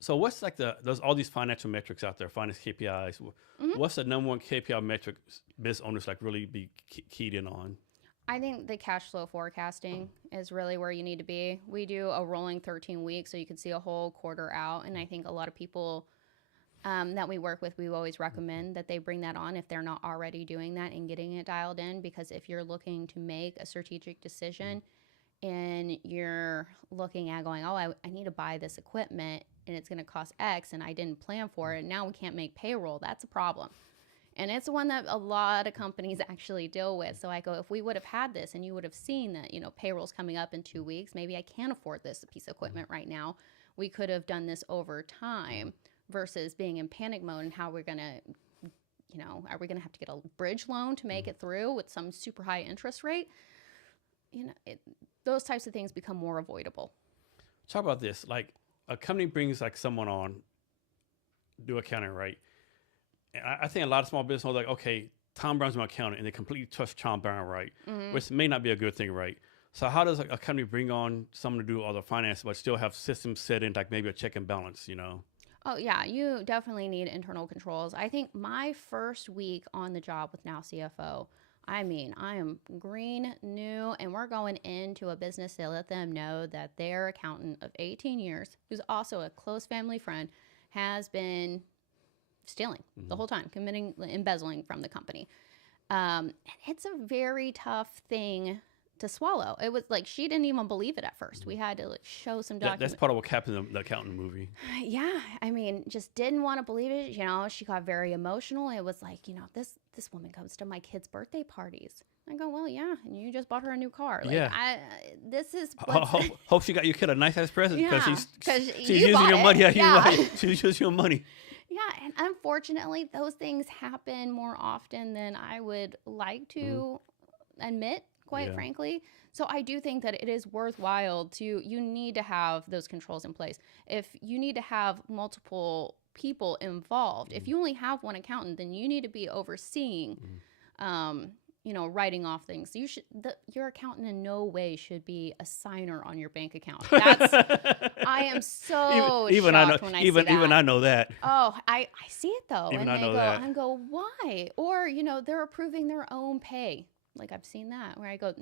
So what's like there's all these financial metrics out there, finance KPIs. What's the number one KPI metric business owners like really be keyed in on? I think the cash flow forecasting is really where you need to be. We do a rolling 13 weeks, so you can see a whole quarter out. And I think a lot of people that we work with, we always recommend that they bring that on if they're not already doing that and getting it dialed in. Because if you're looking to make a strategic decision and you're looking at going, I need to buy this equipment and it's going to cost X and I didn't plan for it, and now we can't make payroll, that's a problem. And it's one that a lot of companies actually deal with. So I go, if we would have had this and you would have seen that, payroll's coming up in 2 weeks, maybe I can't afford this piece of equipment right now. We could have done this over time, versus being in panic mode and how we're going to, are we going to have to get a bridge loan to make it through with some super high interest rate? Those types of things become more avoidable. Talk about this. Like, a company brings like someone on, do accounting, right? And I think a lot of small business owners are like, okay, Tom Brown's my accountant, and they completely trust Tom Brown, right? Which may not be a good thing, right? So how does a company bring on someone to do all the finance, but still have systems set in, like maybe a check and balance, Oh, yeah, you definitely need internal controls. I think my first week on the job with NOW CFO, I am green, new, and we're going into a business to let them know that their accountant of 18 years, who's also a close family friend, has been stealing the whole time, embezzling from the company. And it's a very tough thing to swallow. It was like she didn't even believe it at first. We had to like show some documents. That's part of what happened in the accountant movie. Yeah, I mean, just didn't want to believe it. You know, she got very emotional. It was like, you know, this woman comes to my kids' birthday parties. I go, well, yeah, and you just bought her a new car. Like, Yeah. This is hope she got your kid a nice ass present because yeah, she's using your money. Yeah. She's using your money. Yeah, and unfortunately, those things happen more often than I would like to admit, quite frankly. So I do think that it is worthwhile you need to have those controls in place. If you need to have multiple people involved, if you only have one accountant, then you need to be overseeing, you know, writing off things. You should, your accountant in no way should be a signer on your bank account. I am so even shocked I know, when I even see that. even I know that. Oh, I see it though. Even and I they know go, that. I go, why? Or, you know, they're approving their own pay. Like I've seen that where I go,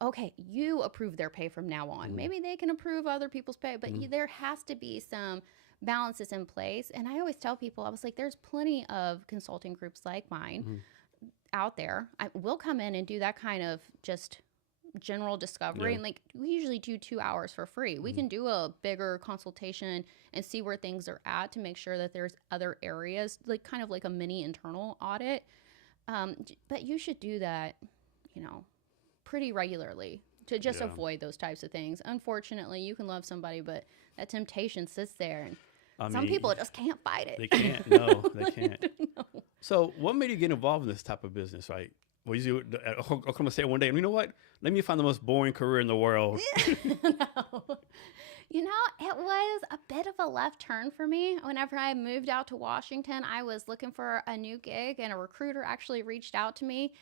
okay, you approve their pay from now on. Maybe they can approve other people's pay, but there has to be some balances in place. And I always tell people, I was like, there's plenty of consulting groups like mine out there. We'll come in and do that kind of just general discovery. And like we usually do 2 hours for free. We can do a bigger consultation and see where things are at to make sure that there's other areas, like kind of like a mini internal audit. But you should do that, you know, pretty regularly to just avoid those types of things. Unfortunately, you can love somebody, but that temptation sits there, and some people just can't fight it. They can't. No, they can't. No. So, what made you get involved in this type of business, right? Well, I'll come and say one day, you know what? Let me find the most boring career in the world. No. You know, it was a bit of a left turn for me. Whenever I moved out to Washington, I was looking for a new gig, and a recruiter actually reached out to me.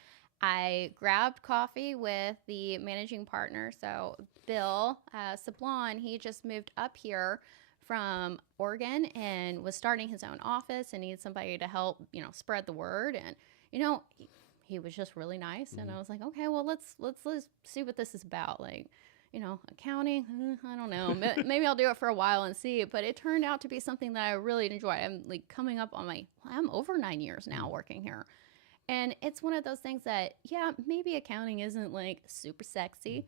I grabbed coffee with the managing partner. So Bill Sablon, he just moved up here from Oregon and was starting his own office and needed somebody to help, you know, spread the word. And, you know, he was just really nice. And I was like, okay, well, let's see what this is about. Like, you know, accounting, I don't know. Maybe I'll do it for a while and see. But it turned out to be something that I really enjoy. I'm like coming up on I'm over 9 years now working here. And it's one of those things that, yeah, maybe accounting isn't like super sexy,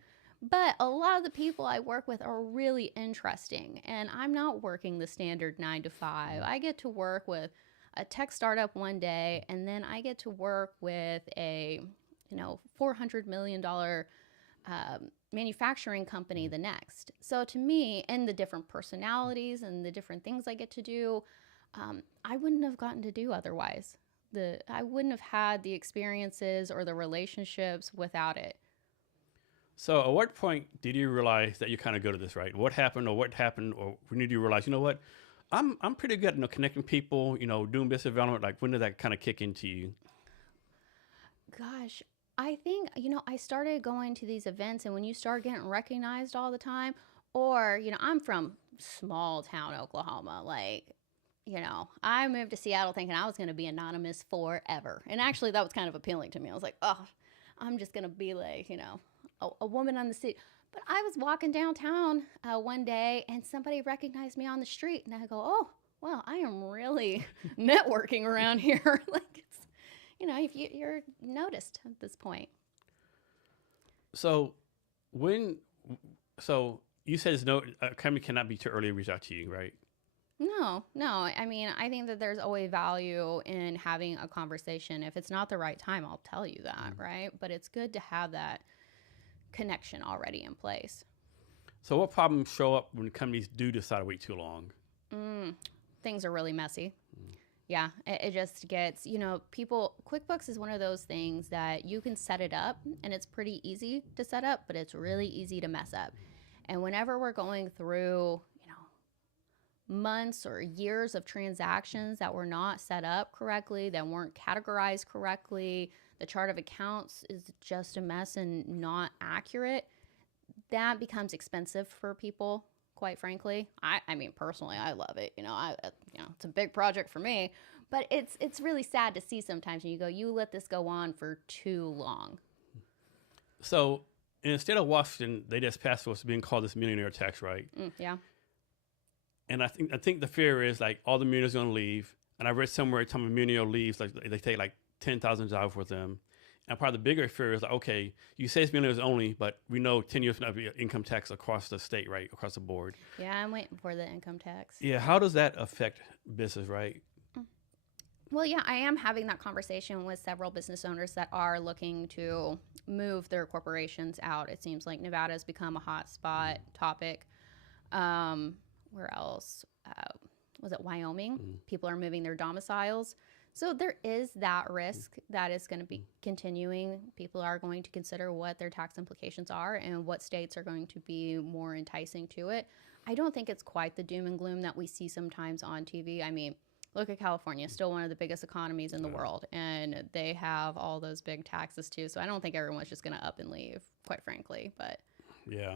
but a lot of the people I work with are really interesting. And I'm not working the standard 9 to 5. I get to work with a tech startup one day, and then I get to work with a, you know, $400 million manufacturing company the next. So to me, and the different personalities and the different things I get to do, I wouldn't have gotten to do otherwise. I wouldn't have had the experiences or the relationships without it. So at what point did you realize that you're kind of good at this, right? What happened, or when did you realize, you know what, I'm pretty good at, you know, connecting people, you know, doing business development. Like, when did that kind of kick into you? Gosh, I think, you know, I started going to these events, and when you start getting recognized all the time, or, you know, I'm from small town Oklahoma, like, you know, I moved to Seattle thinking I was going to be anonymous forever. And actually that was kind of appealing to me. I was like, oh, I'm just going to be like, you know, a woman on the street. But I was walking downtown one day, and somebody recognized me on the street, and I go, oh, well, I am really networking around here. Like, it's, you know, if you're noticed at this point. So you said a company cannot be too early to reach out to you, right? No. I mean, I think that there's always value in having a conversation. If it's not the right time, I'll tell you that, right? But it's good to have that connection already in place. So what problems show up when companies do decide to wait too long? Things are really messy. Yeah, it just gets, you know, QuickBooks is one of those things that you can set it up, and it's pretty easy to set up, but it's really easy to mess up. And whenever we're going through, months or years of transactions that were not set up correctly, that weren't categorized correctly, the chart of accounts is just a mess and not accurate, that becomes expensive for people, quite frankly. I mean, personally, I love it. It's a big project for me, but it's really sad to see sometimes when you let this go on for too long. So instead of Washington, they just passed what's being called this millionaire tax, right? Yeah. And I think the fear is like all the millionaires are going to leave. And I read somewhere every time a millionaire leaves, like they take like $10,000 with them. And probably the bigger fear is like, okay, you say it's millionaires only, but we know 10 years from now, it'll be income tax across the state, right? Across the board. Yeah, I'm waiting for the income tax. Yeah. How does that affect business, right? Well, yeah, I am having that conversation with several business owners that are looking to move their corporations out. It seems like Nevada has become a hot spot topic. Where else? Was it Wyoming? People are moving their domiciles. So there is that risk that is going to be continuing. People are going to consider what their tax implications are and what states are going to be more enticing to it. I don't think it's quite the doom and gloom that we see sometimes on TV. I mean, look at California, still one of the biggest economies in the world, and they have all those big taxes too. So I don't think everyone's just going to up and leave, quite frankly. But yeah,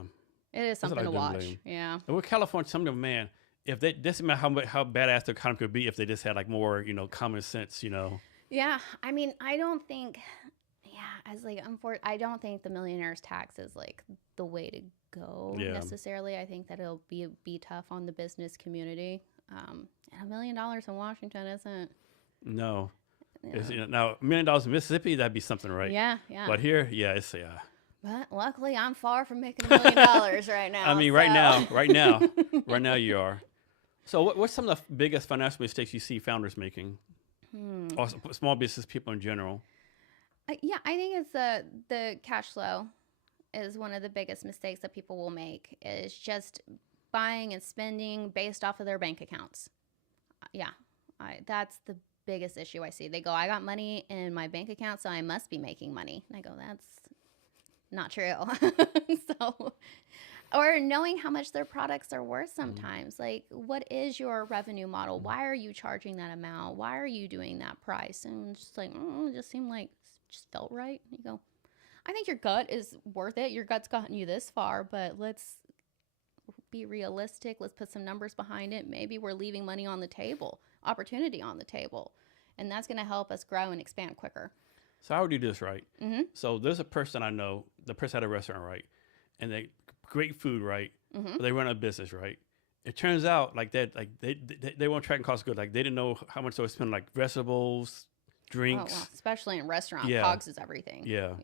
it is something to watch. Yeah. And with California, some of them, man, if they this is how badass the economy could be if they just had like more, common sense, Yeah, I mean, I don't think. Yeah, I don't think the millionaire's tax is like the way to go necessarily. I think that it'll be tough on the business community. And $1 million in Washington isn't. No. Now $1 million in Mississippi, that'd be something, right? Yeah. But here, it's But luckily, I'm far from making $1 million right now. I mean, right now you are. So what's some of the biggest financial mistakes you see founders making, or small business people in general? Yeah, I think it's the cash flow is one of the biggest mistakes that people will make, is just buying and spending based off of their bank accounts. Yeah, that's the biggest issue I see. They go, I got money in my bank account, so I must be making money. And I go, that's not true. Or knowing how much their products are worth sometimes. Like, what is your revenue model? Why are you charging that amount? Why are you doing that price? And it's just like, it just seemed like, just felt right. And you go, I think your gut is worth it. Your gut's gotten you this far, but let's be realistic. Let's put some numbers behind it. Maybe we're leaving money on the table, opportunity on the table. And that's going to help us grow and expand quicker. So how would you do this, right? So there's a person I know, the person had a restaurant, right? And they great food, right? But they run a business, right? It turns out like that, like they weren't tracking cost of goods. Like they didn't know how much they were spending, like vegetables, drinks. Oh, well, especially in restaurant, COGS is everything. Yeah.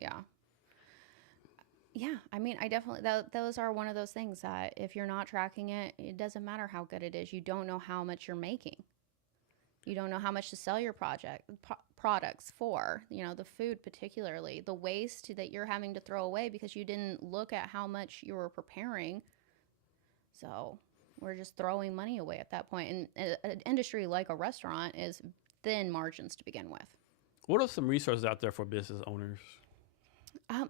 I mean, I definitely, those are one of those things that if you're not tracking it, it doesn't matter how good it is. You don't know how much you're making. You don't know how much to sell your products for, the food particularly, the waste that you're having to throw away because you didn't look at how much you were preparing. So we're just throwing money away at that point. And an industry like a restaurant is thin margins to begin with. What are some resources out there for business owners? I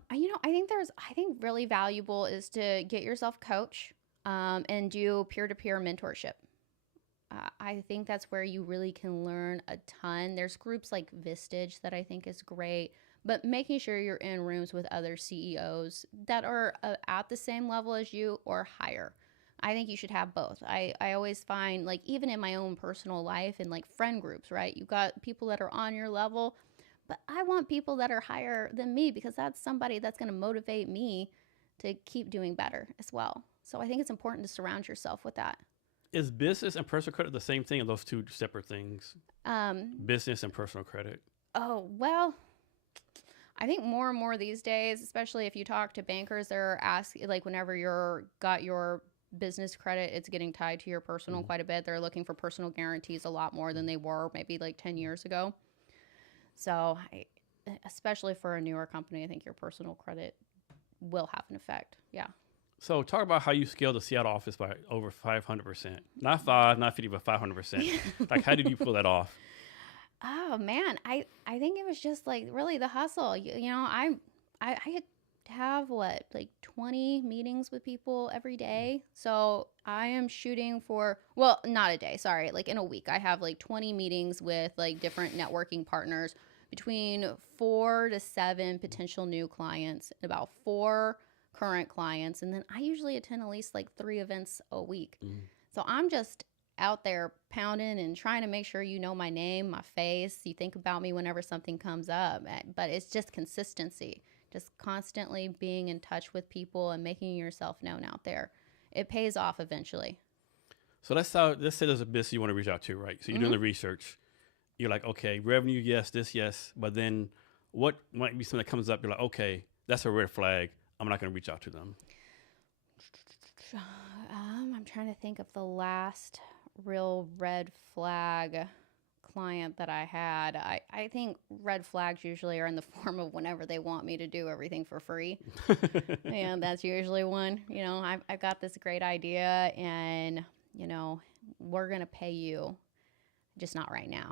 think really valuable is to get yourself a coach and do peer-to-peer mentorship. I think that's where you really can learn a ton. There's groups like Vistage that I think is great, but making sure you're in rooms with other CEOs that are at the same level as you or higher. I think you should have both. I always find, like, even in my own personal life and like friend groups, right? You got people that are on your level, but I want people that are higher than me because that's somebody that's going to motivate me to keep doing better as well. So I think it's important to surround yourself with that. Is business and personal credit the same thing, or those two separate things? Business and personal credit. Oh, well, I think more and more these days, especially if you talk to bankers, they're asking, like, whenever you're got your business credit, it's getting tied to your personal quite a bit. They're looking for personal guarantees a lot more than they were maybe like 10 years ago. So especially for a newer company, I think your personal credit will have an effect. Yeah. So talk about how you scaled the Seattle office by over 500%. Not 5, not 50, but 500%. Like, how did you pull that off? Oh, man. I think it was just like really the hustle. I had to have 20 meetings with people every day. So I am shooting for, well, not a day, sorry. Like in a week, I have 20 meetings with different networking partners, between 4 to 7 potential new clients, and about 4 current clients. And then I usually attend at least 3 events a week. So I'm just out there pounding and trying to make sure you know my name, my face, you think about me whenever something comes up. But it's just consistency, just constantly being in touch with people and making yourself known out there. It pays off eventually. So let's say there's a business you want to reach out to, right? So you're doing the research. You're like, okay, revenue, yes, this, yes. But then what might be something that comes up? You're like, okay, that's a red flag. I'm not going to reach out to them. I'm trying to think of the last real red flag client that I had. I think red flags usually are in the form of whenever they want me to do everything for free. And that's usually one. I've got this great idea and, we're going to pay you, just not right now.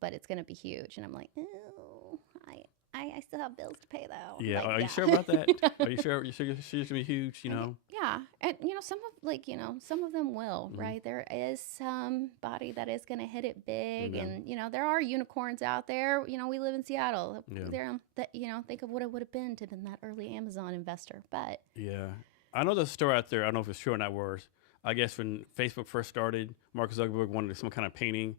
But it's going to be huge. And I'm like, oh, I still have bills to pay though. Yeah. Like, Are you sure about that? Are you sure? You're sure it's going to be huge, Yeah. And, some of them will, right? There is somebody that is going to hit it big. Yeah. And, there are unicorns out there. We live in Seattle. Yeah. There, think of what it would have been to have been that early Amazon investor. But yeah, I know there's a story out there. I don't know if it's true or not. Worse, I guess when Facebook first started, Mark Zuckerberg wanted some kind of painting.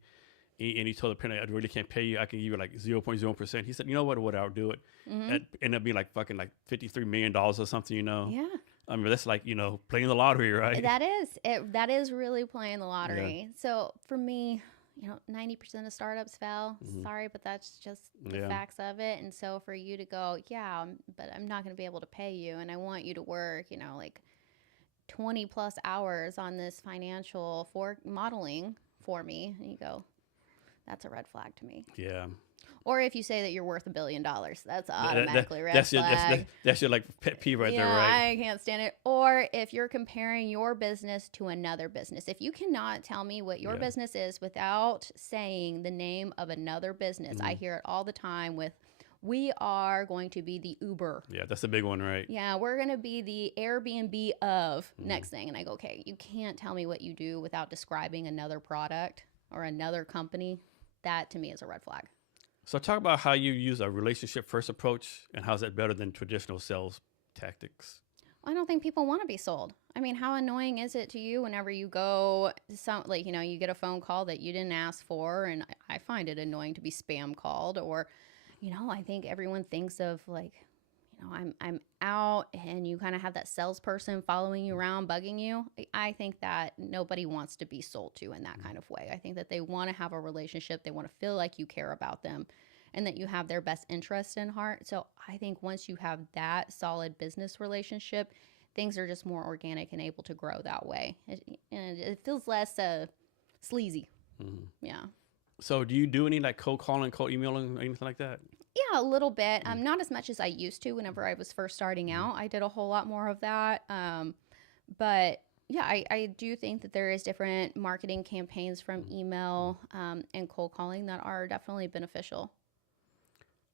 And he told the printer, I really can't pay you. I can give you like 0.0%. He said, you know what, I'll do it. That ended up being like fucking like $53 million or something, Yeah. I mean, that's like, playing the lottery, right? That is. That is really playing the lottery. Yeah. So for me, 90% of startups fail. Sorry, but that's just the facts of it. And so for you to go, yeah, but I'm not going to be able to pay you. And I want you to work, like 20 plus hours on this financial modeling for me. And you go, that's a red flag to me. Yeah. Or if you say that you're worth $1 billion, that's automatically red flag. That's your like pet peeve right there, right? I can't stand it. Or if you're comparing your business to another business, if you cannot tell me what your business is without saying the name of another business, I hear it all the time with, we are going to be the Uber. Yeah, that's a big one, right? Yeah, we're going to be the Airbnb of next thing. And I go, okay, you can't tell me what you do without describing another product or another company. That to me is a red flag. So talk about how you use a relationship first approach and how's that better than traditional sales tactics? I don't think people want to be sold. I mean, how annoying is it to you whenever you go you get a phone call that you didn't ask for? And I find it annoying to be spam called, or, I think everyone thinks of I'm out and you kind of have that salesperson following you around, bugging you. I think that nobody wants to be sold to in that kind of way. I think that they want to have a relationship. They want to feel like you care about them and that you have their best interest in heart. So I think once you have that solid business relationship, things are just more organic and able to grow that way. It feels less sleazy. Yeah. So do you do any like cold calling, cold emailing, anything like that? Yeah, a little bit. Not as much as I used to whenever I was first starting out. I did a whole lot more of that. But yeah, I do think that there is different marketing campaigns from email and cold calling that are definitely beneficial.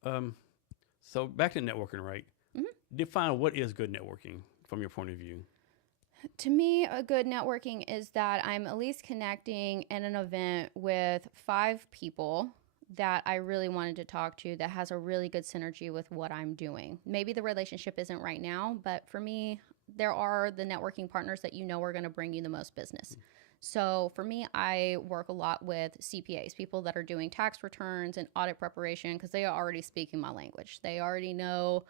So back to networking, right? Define what is good networking from your point of view. To me, a good networking is that I'm at least connecting in an event with 5 people that I really wanted to talk to that has a really good synergy with what I'm doing. Maybe the relationship isn't right now, but for me, there are the networking partners that are going to bring you the most business. So for me, I work a lot with CPAs, people that are doing tax returns and audit preparation, because they are already speaking my language. They already know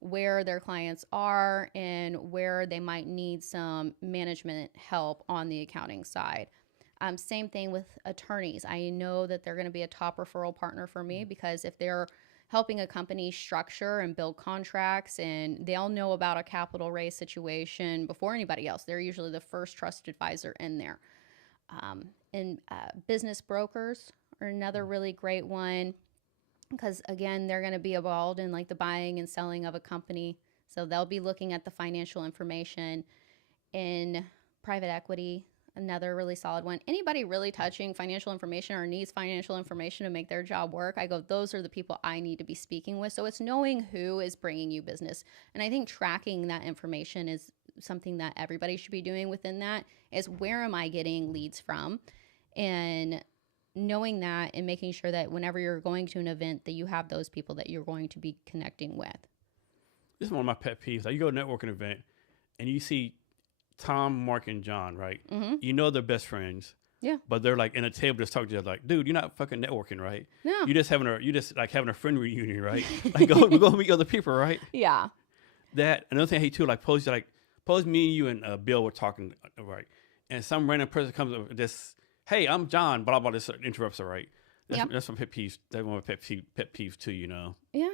where their clients are and where they might need some management help on the accounting side. Same thing with attorneys. I know that they're going to be a top referral partner for me because if they're helping a company structure and build contracts and they'll know about a capital raise situation before anybody else, they're usually the first trusted advisor in there. And business brokers are another really great one because, again, they're going to be involved in like the buying and selling of a company. So they'll be looking at the financial information. In private equity, another really solid one. Anybody really touching financial information or needs financial information to make their job work, I go, those are the people I need to be speaking with. So it's knowing who is bringing you business. And I think tracking that information is something that everybody should be doing within that, is where am I getting leads from? And knowing that and making sure that whenever you're going to an event that you have those people that you're going to be connecting with. This is one of my pet peeves. Like you go to a networking event and you see Tom, Mark, and John, right? You know they're best friends. Yeah. But they're like in a table just talking to each other like, dude, you're not fucking networking, right? No. You just having a friend reunion, right? Like go meet other people, right? Yeah. That another thing I hate too, like suppose me, you, and Bill were talking, right? And some random person comes up with this, hey, I'm John, blah blah, this interrupts her, right? That's my pet peeves. That's one of my pet peeves too, Yeah.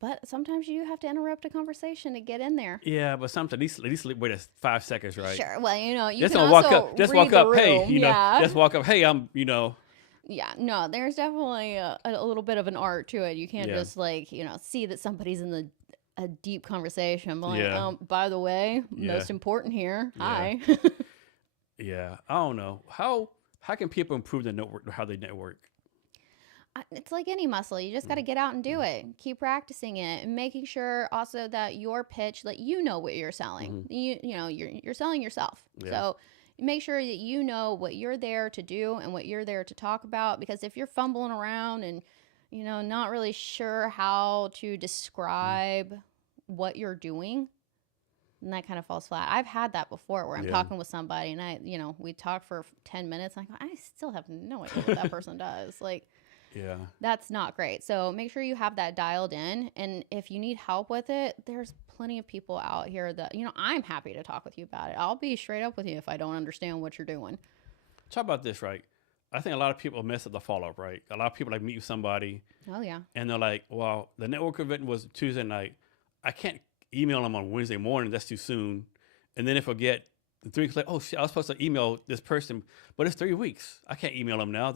But sometimes you have to interrupt a conversation to get in there. Yeah, but sometimes at least wait 5 seconds, right? Sure. Well, you Just can don't walk also up. Just read walk the up. Hey, room. Yeah. Just walk up. Hey, I'm. Yeah. No, there's definitely a little bit of an art to it. You can't Yeah. just see that somebody's in a deep conversation. But Yeah. by the way, Yeah. most important here. Yeah. Hi. Yeah, I don't know how can people improve their network, how they network. It's like any muscle. You just got to get out and do it. Keep practicing it, and making sure also that your pitch, that you know what you're selling. You're selling yourself. Yeah. So make sure that you know what you're there to do and what you're there to talk about. Because if you're fumbling around and not really sure how to describe what you're doing, then that kind of falls flat. I've had that before where I'm talking with somebody and we talk for 10 minutes. And I still have no idea what that person does. Like. Yeah. That's not great. So make sure you have that dialed in. And if you need help with it, there's plenty of people out here that, I'm happy to talk with you about it. I'll be straight up with you if I don't understand what you're doing. Talk about this, right? I think a lot of people mess up the follow-up, right? A lot of people meet with somebody. Oh, yeah. And they're like, well, the network event was Tuesday night. I can't email them on Wednesday morning. That's too soon. And then they forget. 3 weeks later, oh, shit, I was supposed to email this person, but it's 3 weeks. I can't email them now.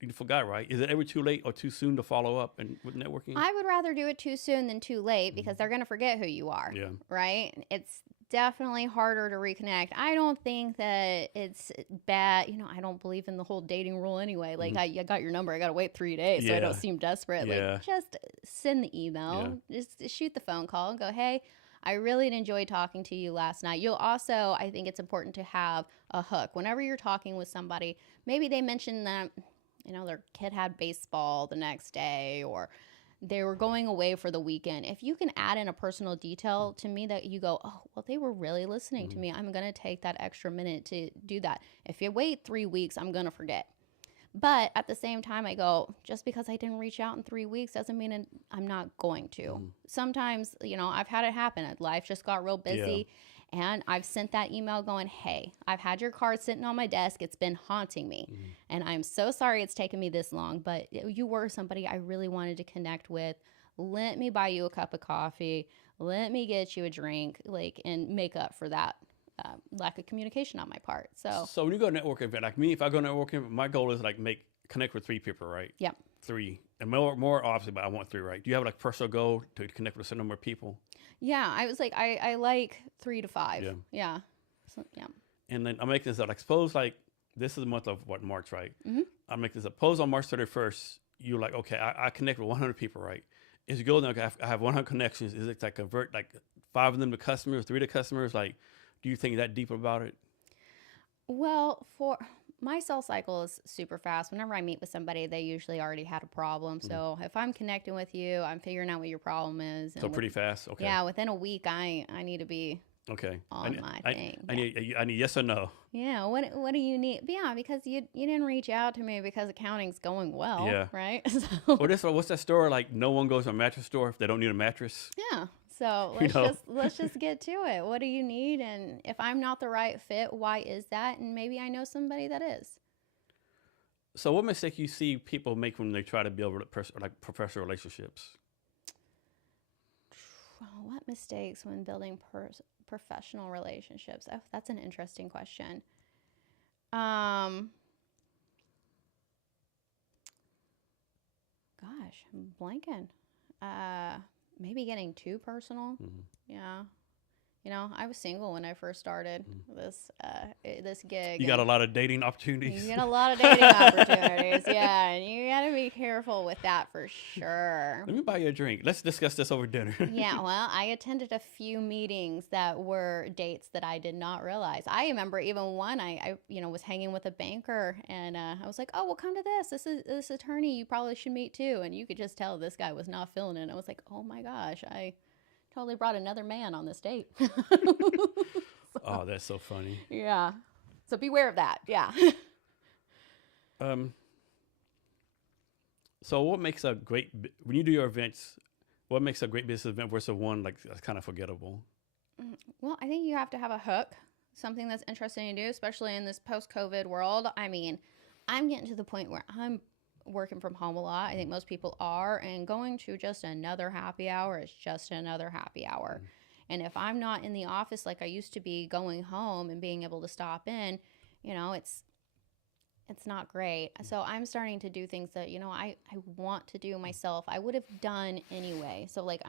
You forgot, right? Is it ever too late or too soon to follow up and with networking? I would rather do it too soon than too late because they're going to forget who you are. Yeah. Right? It's definitely harder to reconnect. I don't think that it's bad. I don't believe in the whole dating rule anyway. Like, I got your number. I got to wait 3 days so I don't seem desperate. Yeah. Like, just send the email. Yeah. Just shoot the phone call and go, hey, I really enjoyed talking to you last night. You'll also, I think it's important to have a hook. Whenever you're talking with somebody, maybe they mention that their kid had baseball the next day or they were going away for the weekend. If you can add in a personal detail to me that you go, oh, well, they were really listening to me. I'm going to take that extra minute to do that. If you wait 3 weeks, I'm going to forget. But at the same time, I go, just because I didn't reach out in 3 weeks doesn't mean I'm not going to. Sometimes, I've had it happen. Life just got real busy. Yeah. And I've sent that email going, hey, I've had your card sitting on my desk. It's been haunting me. And I'm so sorry it's taken me this long. But you were somebody I really wanted to connect with. Let me buy you a cup of coffee. Let me get you a drink, and make up for that lack of communication on my part. So when you go to a networking event, like me, if I go to a networking event, my goal is connect with 3 people, right? Yeah. 3. And more obviously, but I want 3, right? Do you have a personal goal to connect with a certain number of people? Yeah, I was like, I like 3 to 5. Yeah. Yeah. So, yeah. And then I'm making this up. Like, suppose this is the month of March, right? I'm making this up. Suppose on March 31st, you're like, okay, I connect with 100 people, right? As you go there, okay, I have 100 connections. Is it convert 5 of them to customers, 3 to customers? Do you think that deep about it? Well, for my sales cycle is super fast. Whenever I meet with somebody, they usually already had a problem. So if I'm connecting with you, I'm figuring out what your problem is. So pretty fast. Okay. Yeah, within a week, I need to be on my thing. I need yes or no. Yeah. What do you need? Yeah, because you didn't reach out to me because accounting's going well. Yeah. Right. So. What's that store no one goes to a mattress store if they don't need a mattress? Yeah. So let's just get to it. What do you need? And if I'm not the right fit, why is that? And maybe I know somebody that is. So what mistake you see people make when they try to build professional relationships? What mistakes when building professional relationships? Oh, that's an interesting question. Gosh, I'm blanking. Maybe getting too personal. Yeah. I was single when I first started this gig. You got a lot of dating opportunities. You get a lot of dating opportunities, yeah. And you got to be careful with that for sure. Let me buy you a drink. Let's discuss this over dinner. Yeah, well, I attended a few meetings that were dates that I did not realize. I remember even one, I was hanging with a banker, and I was like, oh, well, come to this. This is this attorney you probably should meet too. And you could just tell this guy was not feeling it. I was like, oh my gosh, I totally brought another man on this date. Oh, that's so funny. Yeah. So beware of that. Yeah. So what makes when you do your events, what makes a great business event versus one that's kind of forgettable? Well, I think you have to have a hook, something that's interesting to do, especially in this post-COVID world. I mean, I'm getting to the point where I'm working from home a lot. I think most people are. And going to just another happy hour is just another happy hour. And if I'm not in the office like I used to be, going home and being able to stop in, it's not great. So I'm starting to do things that, I want to do myself. I would have done anyway. So like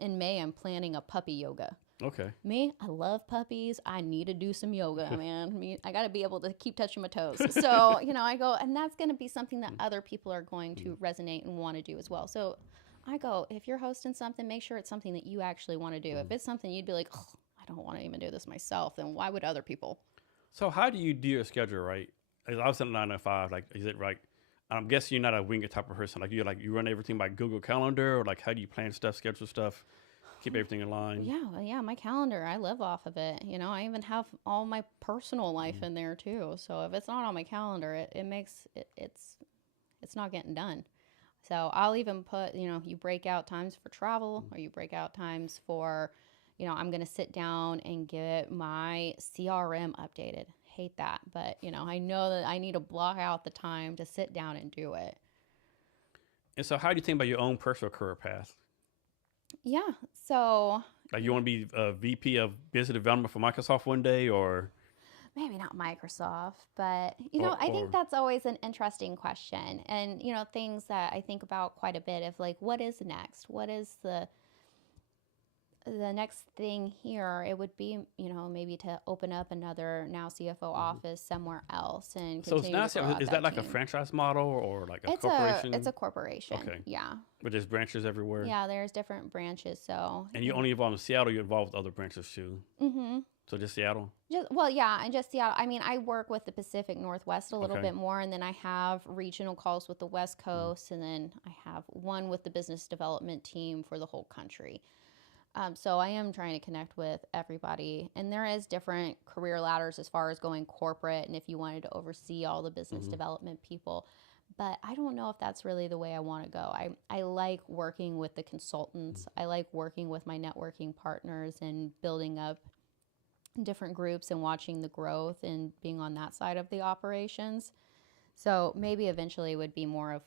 in May, I'm planning a puppy yoga. Okay. Me, I love puppies. I need to do some yoga, man. I got to be able to keep touching my toes. So, I go, and that's going to be something that other people are going to resonate and want to do as well. So I go, if you're hosting something, make sure it's something that you actually want to do. If it's something you'd be like, oh, I don't want to even do this myself, then why would other people? So how do you do your schedule, right? I was at 9 to 5. Like, is it right? I'm guessing you're not a wing it type of person. Like you run everything by Google Calendar, or like how do you plan stuff, schedule stuff, keep everything in line? Yeah, my calendar, I live off of it. I even have all my personal life in there too. So if it's not on my calendar, it makes it's not getting done. So I'll even put, you break out times for travel, or you break out times for, I'm going to sit down and get my CRM updated. Hate that. But, I know that I need to block out the time to sit down and do it. And so how do you think about your own personal career path? Yeah. So Like you want to be a VP of business development for Microsoft one day, or maybe not Microsoft, but I think or that's always an interesting question. And things that I think about quite a bit of, like, what is next? What is the next thing here? It would be, maybe to open up another Now CFO office somewhere else and so continue to grow out is that like team. a franchise model or like a It's corporation? it's a corporation. Okay. Yeah. But there's branches everywhere. Yeah, there's different branches. So. And you only involved in Seattle, you're involved with other branches too. Mm-hmm. So just Seattle? And just Seattle. I mean, I work with the Pacific Northwest a little bit more, and then I have regional calls with the West Coast, and then I have one with the business development team for the whole country. So I am trying to connect with everybody, and there is different career ladders as far as going corporate, and if you wanted to oversee all the business development people. But I don't know if that's really the way I want to go. I like working with the consultants. I like working with my networking partners and building up different groups and watching the growth and being on that side of the operations. So maybe eventually it would be more of,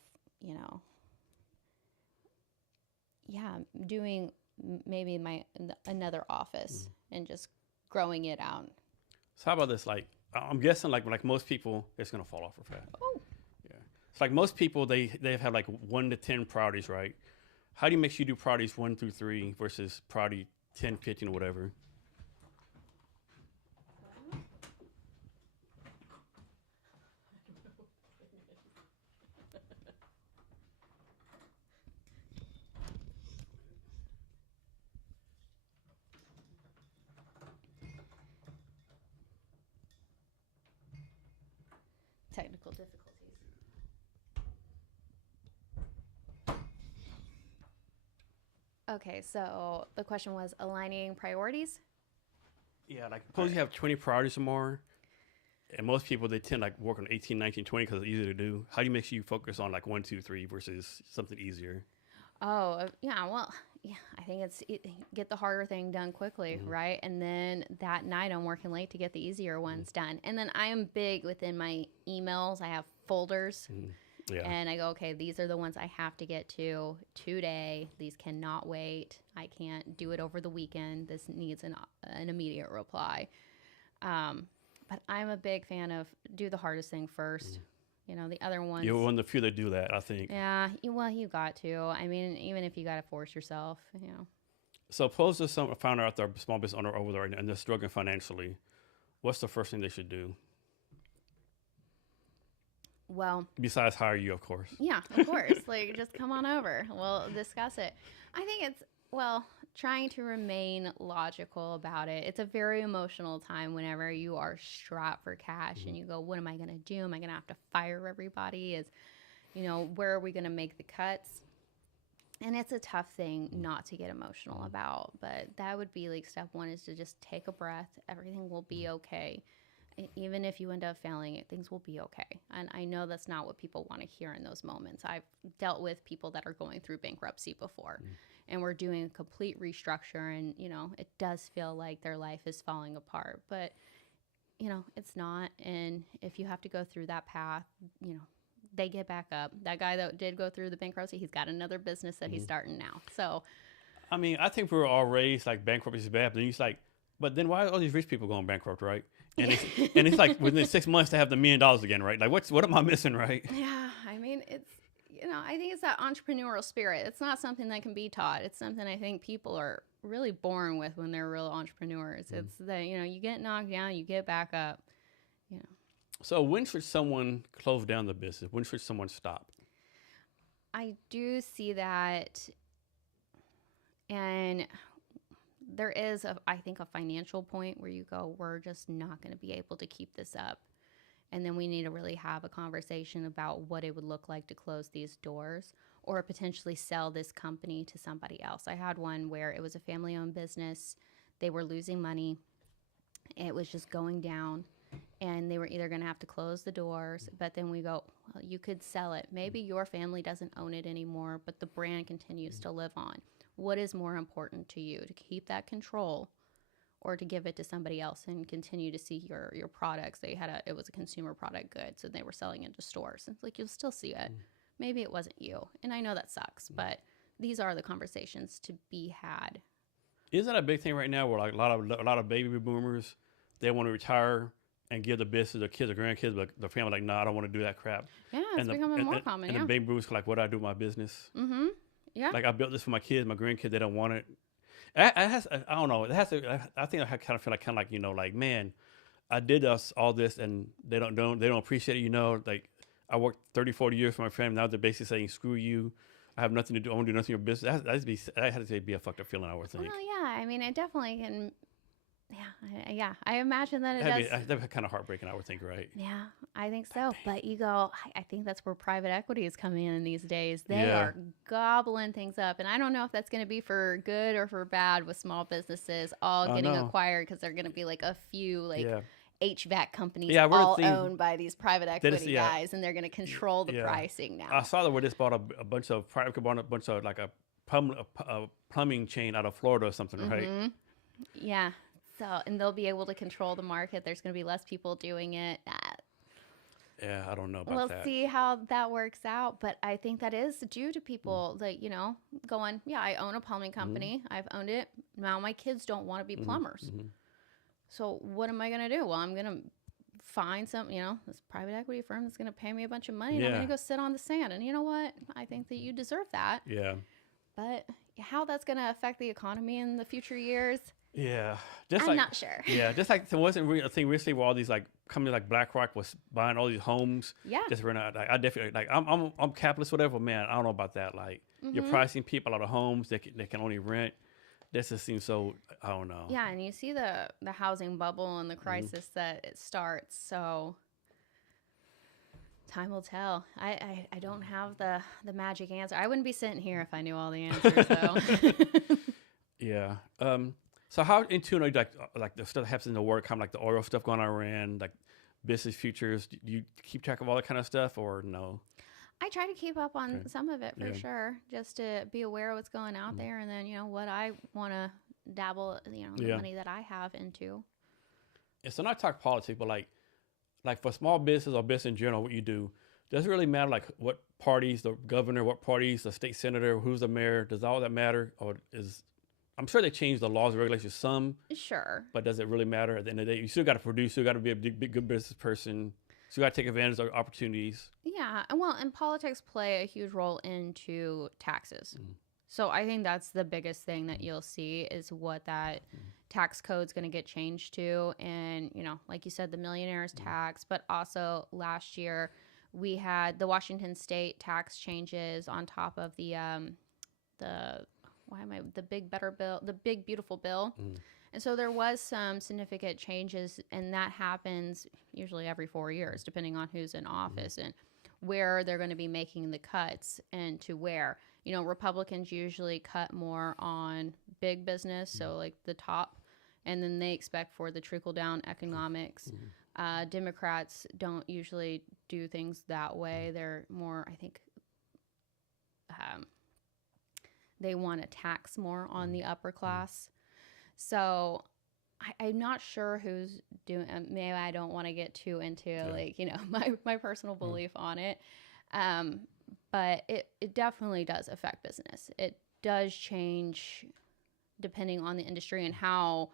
doing maybe another office and just growing it out. So how about this? Like, I'm guessing like most people, it's going to fall off real fast. Oh. Yeah. It's like most people, they have like 1 to 10 priorities, right? How do you make sure you do priorities 1 through 3 versus priority 10, 15 or whatever? Technical difficulties. Okay, so the question was aligning priorities? Yeah, like suppose you have 20 priorities or more, and most people, they tend to like work on 18, 19, 20 because it's easy to do. How do you make sure you focus on like 1, 2, 3 versus something easier? Oh, yeah, well, yeah, I think get the harder thing done quickly, right? And then that night I'm working late to get the easier ones done. And then I am big within my emails. I have folders. Yeah. And I go, okay, these are the ones I have to get to today. These cannot wait. I can't do it over the weekend. This needs an immediate reply. But I'm a big fan of do the hardest thing first. The other ones. You're one of the few that do that, I think. Yeah, you got to. I mean, even if you got to force yourself, So suppose there's some founder out there, small business owner over there, and they're struggling financially. What's the first thing they should do? Well, besides hire you, of course. Yeah, of course. Like, just come on over. We'll discuss it. I think it's, trying to remain logical about it. It's a very emotional time whenever you are strapped for cash and you go, what am I going to do? Am I going to have to fire everybody? Where are we going to make the cuts? And it's a tough thing not to get emotional about. But that would be like step one, is to just take a breath. Everything will be okay. Even if you end up failing it, things will be okay. And I know that's not what people want to hear in those moments. I've dealt with people that are going through bankruptcy before, and we're doing a complete restructure, and, it does feel like their life is falling apart, but, it's not. And if you have to go through that path, they get back up. That guy that did go through the bankruptcy, he's got another business that he's starting now. So, I mean, I think we were all raised like bankruptcy is bad, but then it's like, but then why are all these rich people going bankrupt, right? And it's like within 6 months to have the $1 million again, right? Like what am I missing, right? yeah, I mean, it's, I think it's that entrepreneurial spirit. It's not something that can be taught. It's something I think people are really born with when they're real entrepreneurs. It's that, you get knocked down, you get back up, So when should someone close down the business? When should someone stop? I do see that, and there is, I think, a financial point where you go, we're just not going to be able to keep this up. And then we need to really have a conversation about what it would look like to close these doors or potentially sell this company to somebody else. I had one where it was a family-owned business. They were losing money. It was just going down. And they were either going to have to close the doors, but then we go, well, you could sell it. Maybe your family doesn't own it anymore, but the brand continues to live on. What is more important to you, to keep that control or to give it to somebody else and continue to see your products? It was a consumer product good, so they were selling into stores. It's like, you'll still see it. Maybe it wasn't you. And I know that sucks, but these are the conversations to be had. Is that a big thing right now where like a lot of baby boomers, they want to retire and give the business to their kids or grandkids, but the family like, no, I don't want to do that crap. Yeah, it's becoming more common. And the baby boomers are like, what do I do with my business? Mm-hmm. Yeah. Like I built this for my kids, my grandkids, they don't want it. I don't know. It has to. I think I kind of feel like like man, I did all this and they don't appreciate it. Like I worked 30, 40 years for my family. Now they're basically saying, screw you. I have nothing to do. I won't do nothing in your business. That has to be a fucked up feeling, I would think. Well, yeah. I mean, it definitely can. Yeah. I imagine that it does. That'd be kind of heartbreaking, I would think, right? Yeah, I think so. But you go, I think that's where private equity is coming in these days. They are gobbling things up. And I don't know if that's going to be for good or for bad with small businesses all getting acquired, because they're going to be like a few HVAC companies all owned by these private equity guys, and they're going to control the pricing now. I saw that where this bought a bunch of like a plumbing chain out of Florida or something, right? Yeah. So, and they'll be able to control the market. There's going to be less people doing it. Yeah, I don't know about that. We'll see how that works out. But I think that is due to people that, going, I own a plumbing company. I've owned it. Now my kids don't want to be plumbers. So what am I going to do? Well, I'm going to find some, this private equity firm that's going to pay me a bunch of money. And I'm going to go sit on the sand. And you know what? I think that you deserve that. Yeah. But how that's going to affect the economy in the future years, yeah, I'm not sure. Yeah, just like there wasn't a thing recently where all these like companies like BlackRock was buying all these homes. Yeah, just rent out. Like, I definitely like I'm capitalist, whatever. Man, I don't know about that. Like you're pricing people out of homes they can only rent. This just seems so. I don't know. Yeah, and you see the housing bubble and the crisis that it starts. So time will tell. I don't have the magic answer. I wouldn't be sitting here if I knew all the answers. So yeah. So how in tune are you like the stuff that happens in the work, kind of like the oil stuff going on Iran, like business futures? Do you keep track of all that kind of stuff or no? I try to keep up on some of it for sure, just to be aware of what's going out there, and then what I want to dabble, the money that I have into. Yeah, so not talk politics, but like for small business or business in general, what you do, does it really matter like what parties, the governor, what parties, the state senator, who's the mayor? Does all that matter, or I'm sure they changed the laws and regulations some. Sure. But does it really matter? At the end of the day, you still got to produce, you still got to be a big, good business person. So you got to take advantage of opportunities. Yeah. Well, and politics play a huge role into taxes. So I think that's the biggest thing that you'll see is what that tax code's going to get changed to. And, like you said, the millionaires tax, but also last year we had the Washington state tax changes on top of the big beautiful bill. And so there was some significant changes, and that happens usually every 4 years, depending on who's in office and where they're going to be making the cuts and to where. Republicans usually cut more on big business, so like the top, and then they expect for the trickle down economics. Democrats don't usually do things that way. They're more, I think, they want to tax more on the upper class. So I'm not sure who's doing. Maybe I don't want to get too into my personal belief on it. But it definitely does affect business. It does change depending on the industry and how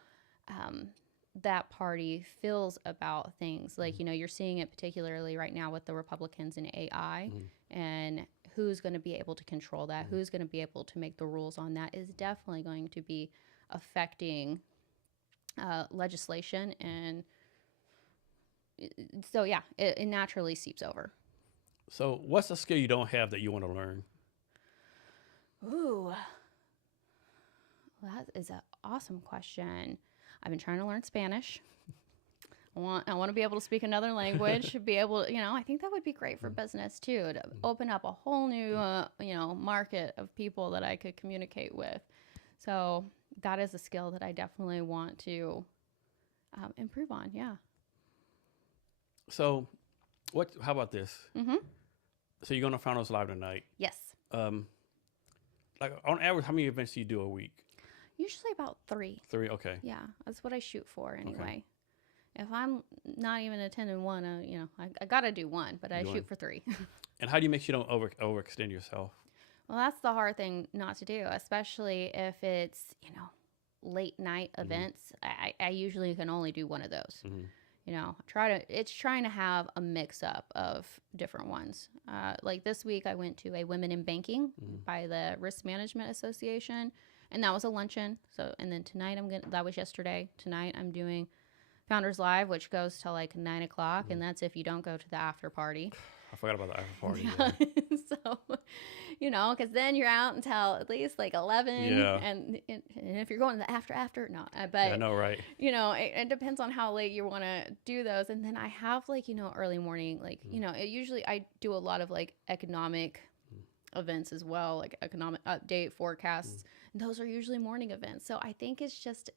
that party feels about things. Like, you're seeing it particularly right now with the Republicans and AI, and who's going to be able to control that, who's going to be able to make the rules on that is definitely going to be affecting legislation. And so, yeah, it naturally seeps over. So what's a skill you don't have that you want to learn? Ooh, that is an awesome question. I've been trying to learn Spanish. I want to be able to speak another language, be able to, I think that would be great for business too, to open up a whole new, market of people that I could communicate with. So that is a skill that I definitely want to improve on. Yeah. So how about this? Mm-hmm. So you're going to Founders Live tonight. Yes. Like on average, how many events do you do a week? Usually about 3. 3, okay. Yeah, that's what I shoot for anyway. Okay. If I'm not even attending one, I got to do one, but I shoot for 3. And how do you make sure you don't overextend yourself? Well, that's the hard thing not to do, especially if it's, late night events. I usually can only do one of those. It's trying to have a mix up of different ones. Like this week, I went to a Women in Banking by the Risk Management Association, and that was a luncheon. So, and then tonight that was yesterday. Tonight I'm doing Founders Live, which goes till like 9 o'clock, and that's if you don't go to the after party. I forgot about the after party. Yeah. So, because then you're out until at least like 11. Yeah. And if you're going to the after, no. But, yeah, I know, right? It depends on how late you want to do those. And then I have like, early morning, like, usually I do a lot of like economic events as well, like economic update forecasts. And those are usually morning events. So I think it's just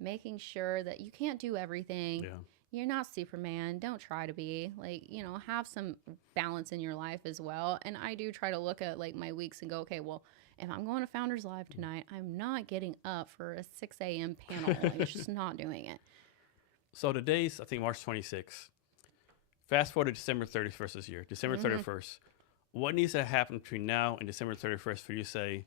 making sure that you can't do everything. Yeah. You're not Superman. Don't try to be. Like, have some balance in your life as well. And I do try to look at like my weeks and go, okay, well, if I'm going to Founders Live tonight, I'm not getting up for a 6 a.m. panel. Like, it's just not doing it. So today's, I think, March 26th. Fast forward to December 31st this year, December 31st. What needs to happen between now and December 31st for you to say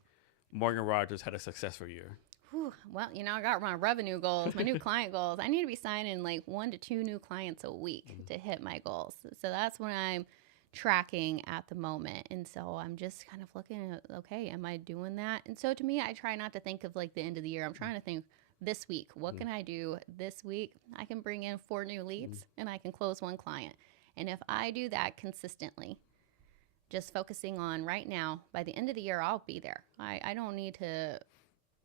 Morgan Rogers had a successful year? Whew, well, I got my revenue goals, my new client goals. I need to be signing like 1 to 2 new clients a week to hit my goals. So that's what I'm tracking at the moment. And so I'm just kind of looking at, okay, am I doing that? And so to me, I try not to think of like the end of the year. I'm trying to think this week, what can I do this week? I can bring in 4 new leads and I can close 1 client. And if I do that consistently, just focusing on right now, by the end of the year, I'll be there. I don't need to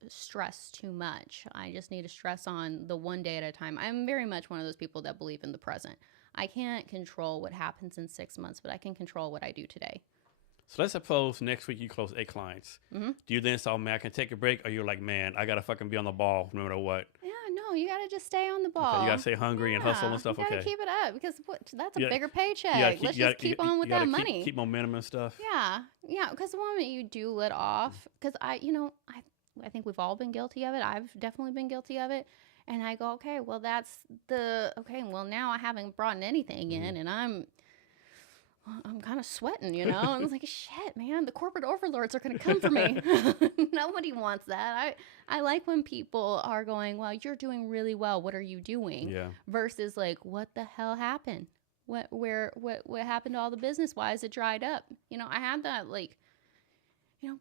stress too much. I just need to stress on the one day at a time. I'm very much one of those people that believe in the present. I can't control what happens in 6 months, but I can control what I do today. So let's suppose next week you close 8 clients. Do you then say, man, I can take a break? Or you're like, man, I got to fucking be on the ball no matter what? Yeah, no, you got to just stay on the ball. Okay, you got to stay hungry and hustle and stuff. You got to okay. keep it up because that's a bigger paycheck. Let's just keep on with that money. Keep momentum and stuff. Yeah, because the moment you do let off, because I think we've all been guilty of it. I've definitely been guilty of it. And I go, okay, well, well, now I haven't brought anything in and I'm kind of sweating, And I was like, shit, man, the corporate overlords are going to come for me. Nobody wants that. I like when people are going, well, you're doing really well. What are you doing? Yeah. Versus like, what the hell happened? What happened to all the business? Why is it dried up? I had that like,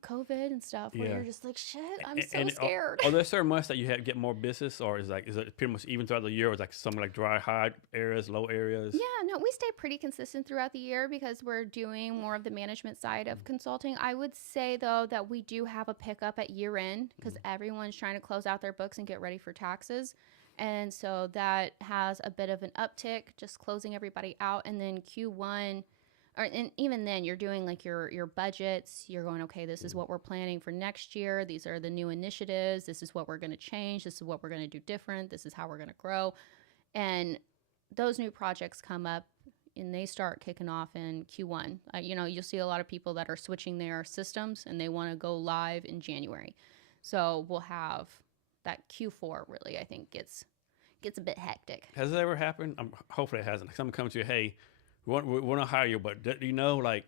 COVID and stuff where you're just like, shit, I'm so scared. Are there certain months that you get more business, or is it pretty much even throughout the year, or is like some like dry, high areas, low areas? Yeah, no, we stay pretty consistent throughout the year because we're doing more of the management side of consulting. I would say though that we do have a pickup at year end because everyone's trying to close out their books and get ready for taxes. And so that has a bit of an uptick, just closing everybody out. And then Q1, and even then you're doing like your budgets. You're going, okay, this is what we're planning for next year. These are the new initiatives. This is what we're going to change. This is what we're going to do different. This is how we're going to grow. And those new projects come up and they start kicking off in Q1. You'll see a lot of people that are switching their systems and they want to go live in January. So we'll have that Q4 really, I think, gets a bit hectic. Has it ever happened? Hopefully it hasn't. Someone comes to you, hey, we want to hire you, but like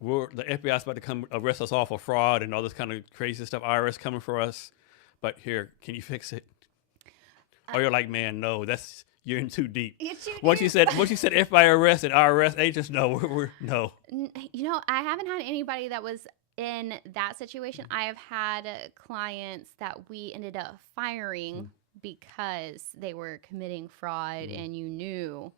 the FBI's about to come arrest us all for fraud and all this kind of crazy stuff. IRS coming for us, but here, can you fix it? Or you're like, man, no, you're in too deep. It's too Once deep. you said FBI arrest and IRS agents, no, we're no. You know, I haven't had anybody that was in that situation. I have had clients that we ended up firing because they were committing fraud, and you knew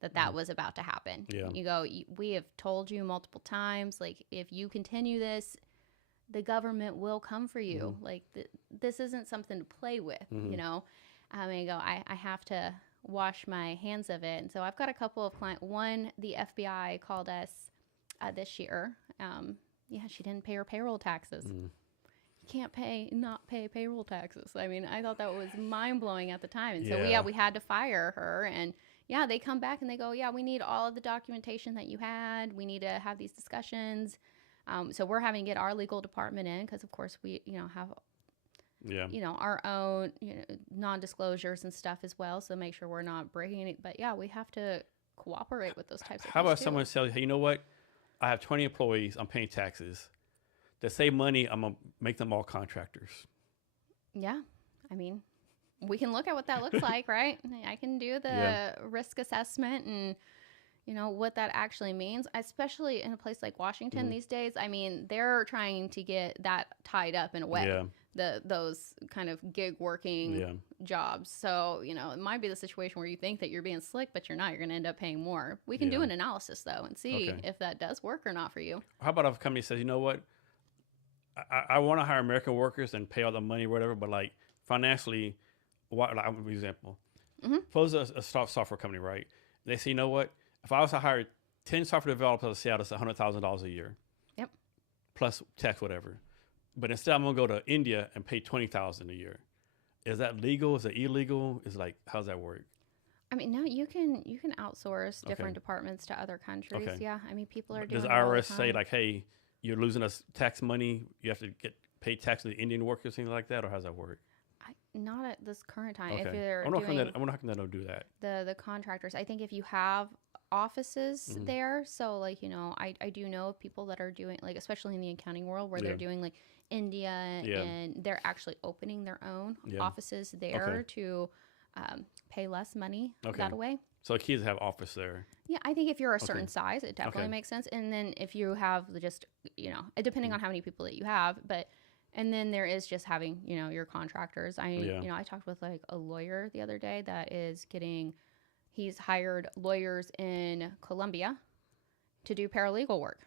that was about to happen. Yeah. You go, we have told you multiple times, like, if you continue this, the government will come for you. Like, this isn't something to play with, you know? I go, I have to wash my hands of it. And so I've got a couple of clients. One, the FBI called us this year. She didn't pay her payroll taxes. You can't not pay payroll taxes. I mean, I thought that was mind-blowing at the time. And so we had to fire her. And they come back and they go, we need all of the documentation that you had. We need to have these discussions. So we're having to get our legal department in because, of course, we have our own non-disclosures and stuff as well. So make sure we're not breaking it. But we have to cooperate with those types of How things about too. someone tell you, hey, you know what? I have 20 employees. I'm paying taxes. To save money, I'm going to make them all contractors. Yeah. I mean, we can look at what that looks like, right? I can do the risk assessment and, what that actually means, especially in a place like Washington these days. I mean, they're trying to get that tied up in a way. Yeah. Those kind of gig working jobs. So, it might be the situation where you think that you're being slick, but you're not. You're going to end up paying more. We can do an analysis, though, and see if that does work or not for you. How about if a company says, you know what? I want to hire American workers and pay all the money or whatever, but like financially, I'm going to give you an example. Suppose a software company, right? They say, you know what? If I was to hire 10 software developers, let's say that's $100,000 a year. Yep. Plus tax, whatever. But instead, I'm going to go to India and pay $20,000 a year. Is that legal? Is it illegal? Is like, how's that work? I mean, no, you can outsource different departments to other countries. Okay. Yeah, I mean, people are doing. Does it all the IRS say time. like, hey, you're losing us tax money? You have to get paid tax to the Indian workers, things like that, or how's that work? Not at this current time. Okay. If you're I wonder doing how come they don't do that. the contractors, I think if you have offices there, so like I do know of people that are doing, like, especially in the accounting world, where they're doing like India and they're actually opening their own offices there to pay less money that way. So the key is to have office there. Yeah, I think if you're a certain size, it definitely makes sense. And then if you have just, depending on how many people that you have, and then there is just having, your contractors. I talked with like a lawyer the other day that is he's hired lawyers in Colombia to do paralegal work.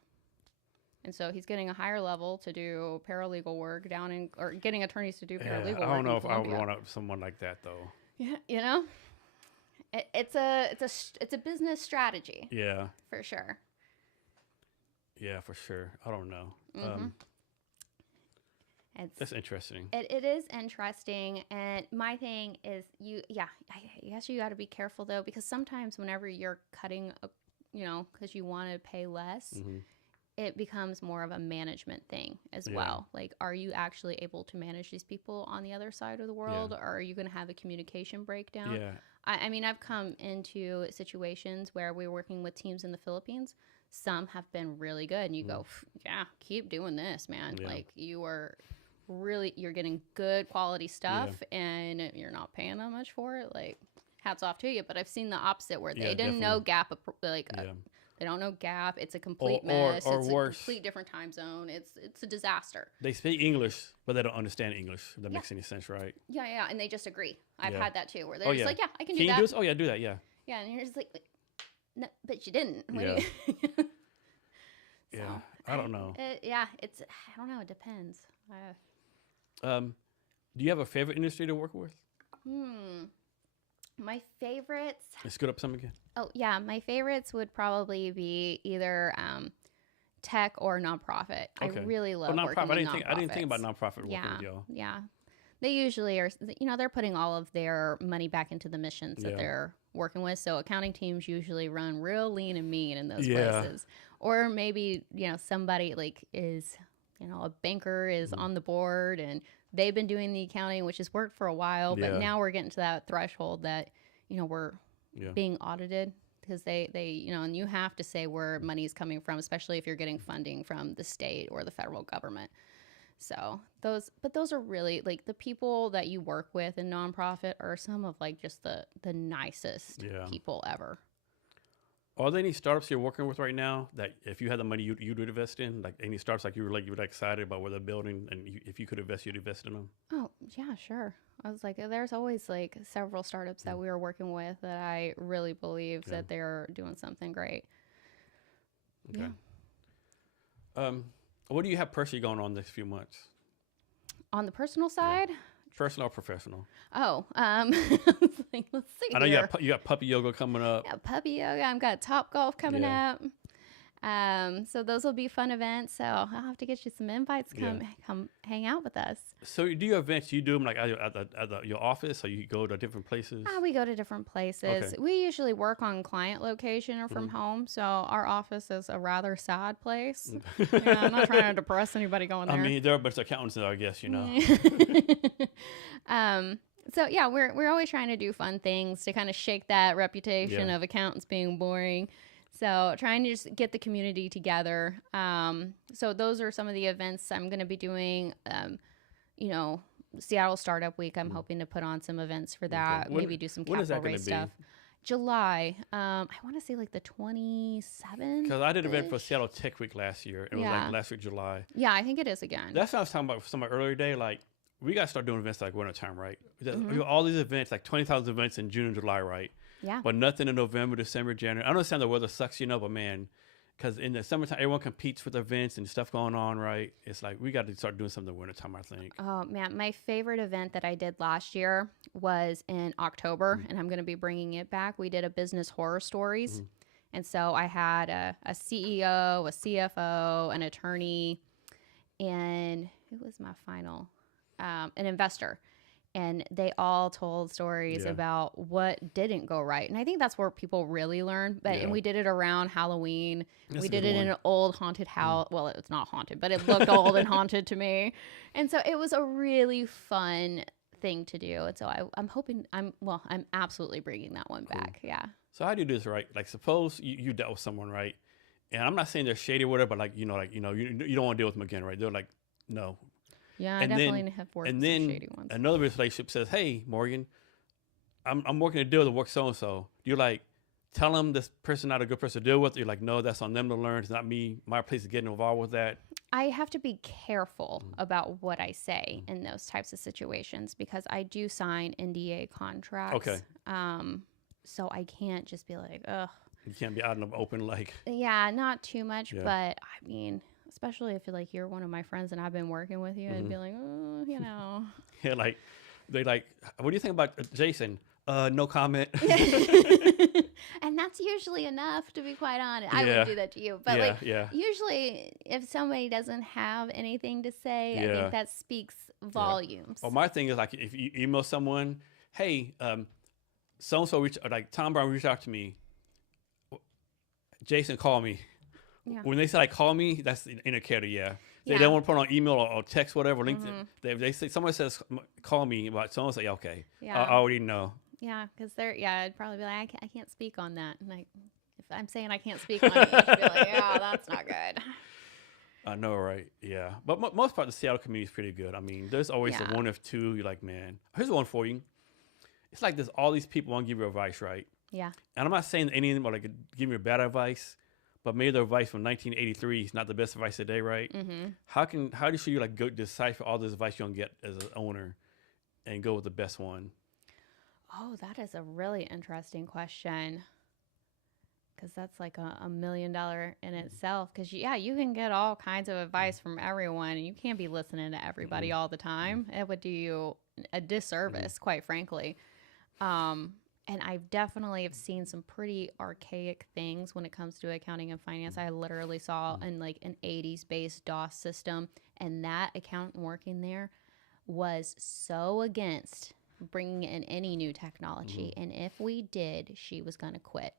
And so he's getting a higher level to do paralegal work or getting attorneys to do paralegal work. I don't know if I would Colombia. want someone like that though. Yeah, it's a business strategy. Yeah. For sure. Yeah, for sure. I don't know. That's interesting. It is interesting, and my thing is I guess you got to be careful though, because sometimes whenever you're cutting, because you want to pay less, it becomes more of a management thing as well. Like, are you actually able to manage these people on the other side of the world, or are you going to have a communication breakdown? Yeah. I mean, I've come into situations where we're working with teams in the Philippines. Some have been really good, and you go, keep doing this, man. Yeah. Like, you're getting good quality stuff, and you're not paying that much for it. Like, hats off to you. But I've seen the opposite, where they didn't know gap, they don't know gap. It's a complete mess. Or it's worse, a complete different time zone. It's a disaster. They speak English, but they don't understand English. If that makes any sense, right? Yeah, and they just agree. I've had that too, where they're just like, I can do that. Do this? Oh yeah, do that. Yeah. Yeah, and you're just like, no, but you didn't. Yeah. I don't know. I don't know. It depends. Do you have a favorite industry to work with? My favorites. Let's scoot up some again. Oh yeah, my favorites would probably be either tech or nonprofit. Okay. I really love working with nonprofits. I didn't think about nonprofit working with y'all. Yeah. They usually are, they're putting all of their money back into the missions that they're working with. So accounting teams usually run real lean and mean in those places. Or maybe, somebody like is, a banker is on the board and they've been doing the accounting, which has worked for a while. But now we're getting to that threshold that, we're being audited. because they and you have to say where money is coming from, especially if you're getting funding from the state or the federal government. So those are really like the people that you work with in nonprofit are some of like just the nicest people ever. Are there any startups you're working with right now that if you had the money you'd invest in? Like any startups like you were excited about where they're building, and if you could invest, you'd invest in them? Oh yeah, sure. I was like, there's always like several startups that we are working with that I really believe that they're doing something great. Okay. Yeah. What do you have personally going on next few months? On the personal side? Yeah. Personal or professional? Oh, like, let's see. I know you got puppy yoga coming up. Yeah, puppy yoga. I've got Top Golf coming up. So those will be fun events. So I'll have to get you some invites. Come hang out with us. So do your events? You do them like at your office, or you go to different places? We go to different places. Okay. We usually work on client location or from home. So our office is a rather sad place. I'm not trying to depress anybody going there. I mean, there are a bunch of accountants there, I guess, So yeah, we're always trying to do fun things to kind of shake that reputation of accountants being boring. So trying to just get the community together. So those are some of the events I'm going to be doing. Seattle Startup Week. I'm hoping to put on some events for that. Okay. Maybe do some capital raise stuff. July. I want to say like the 27th. Because I did an event for Seattle Tech Week last year. It was like last week, July. Yeah, I think it is again. That's what I was talking about some earlier day. Like, we got to start doing events like winter time, right? All these events, like 20,000 events in June and July, right? Yeah. But nothing in November, December, January. I understand the weather sucks, but man, because in the summertime, everyone competes with events and stuff going on, right? It's like we got to start doing something in the wintertime, I think. Oh, man. My favorite event that I did last year was in October, and I'm going to be bringing it back. We did a business horror stories. And so I had a CEO, a CFO, an attorney, and who was my final? An investor. And they all told stories about what didn't go right. And I think that's where people really learn. And we did it around Halloween. We did it in an old haunted house. Well, it's not haunted, but it looked old and haunted to me. And so it was a really fun thing to do. And so I'm hoping I'm absolutely bringing that one back. Yeah. So how do you do this, right? Like, suppose you dealt with someone, right? And I'm not saying they're shady or whatever, but you don't want to deal with them again, right? They're like, no. Yeah, I definitely have worked with some shady ones. Another relationship says, hey, Morgan, I'm working a deal to work so-and-so. You like tell them this person not a good person to deal with? You're like, no, that's on them to learn. It's not me. My place is getting involved with that. I have to be careful about what I say in those types of situations because I do sign NDA contracts. Okay. So I can't just be like, ugh. You can't be out in the open like. Yeah, not too much, but I mean, especially if you're one of my friends and I've been working with you and be like, oh, Yeah, like they like, what do you think about Jason? No comment. And that's usually enough, to be quite honest. I wouldn't do that to you, but usually if somebody doesn't have anything to say, I think that speaks volumes. Well, my thing is like if you email someone, hey, so and so like Tom Brown reached out to me. Jason, call me. Yeah. When they say like call me, that's the indicator. They don't want to put on email or text, whatever. LinkedIn. They say someone says call me about someone, say okay. I already know. Yeah, because I'd probably be like I can't speak on that. And like if I'm saying I can't speak on it, you should be like, yeah, that's not good. I know, right? Yeah, but most part of the Seattle community is pretty good. I mean, there's always a one or two. You're like, man, here's one for you. It's like there's all these people want to give you advice, right? Yeah. And I'm not saying anything about like giving you bad advice. But maybe the advice from 1983 is not the best advice today, right? How do you like go decipher all this advice you're gonna get as an owner and go with the best one? Oh, that is a really interesting question. Because that's like $1 million in itself. Because you can get all kinds of advice from everyone, and you can't be listening to everybody all the time. It would do you a disservice, quite frankly. And I definitely have seen some pretty archaic things when it comes to accounting and finance. I literally saw in like an 80s based DOS system, and that accountant working there was so against bringing in any new technology. And if we did, she was going to quit.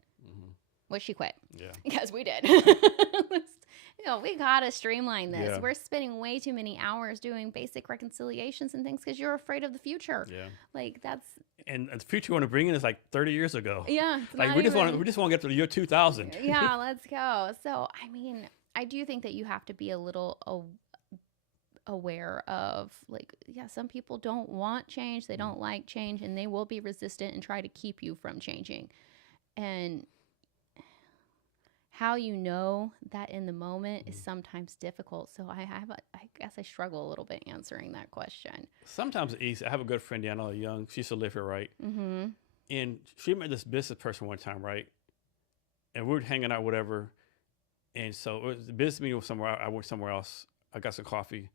Well, she quit. Yeah. Because we did. We got to streamline this. Yeah. We're spending way too many hours doing basic reconciliations and things because you're afraid of the future. Yeah. Like And the future we want to bring in is like 30 years ago. Yeah, it's Like not we just want even. to get to the year 2000. Yeah, let's go. So, I mean, I do think that you have to be a little aware of, like, yeah, some people don't want change, they don't like change, and they will be resistant and try to keep you from changing. And how you know that in the moment is sometimes difficult. So I guess I struggle a little bit answering that question. Sometimes it's easy. I have a good friend, Deanna Young. She used to live here, right? Mm-hmm. And she met this business person one time, right? And we were hanging out, whatever. And so it was the business meeting was somewhere. I went somewhere else. I got some coffee.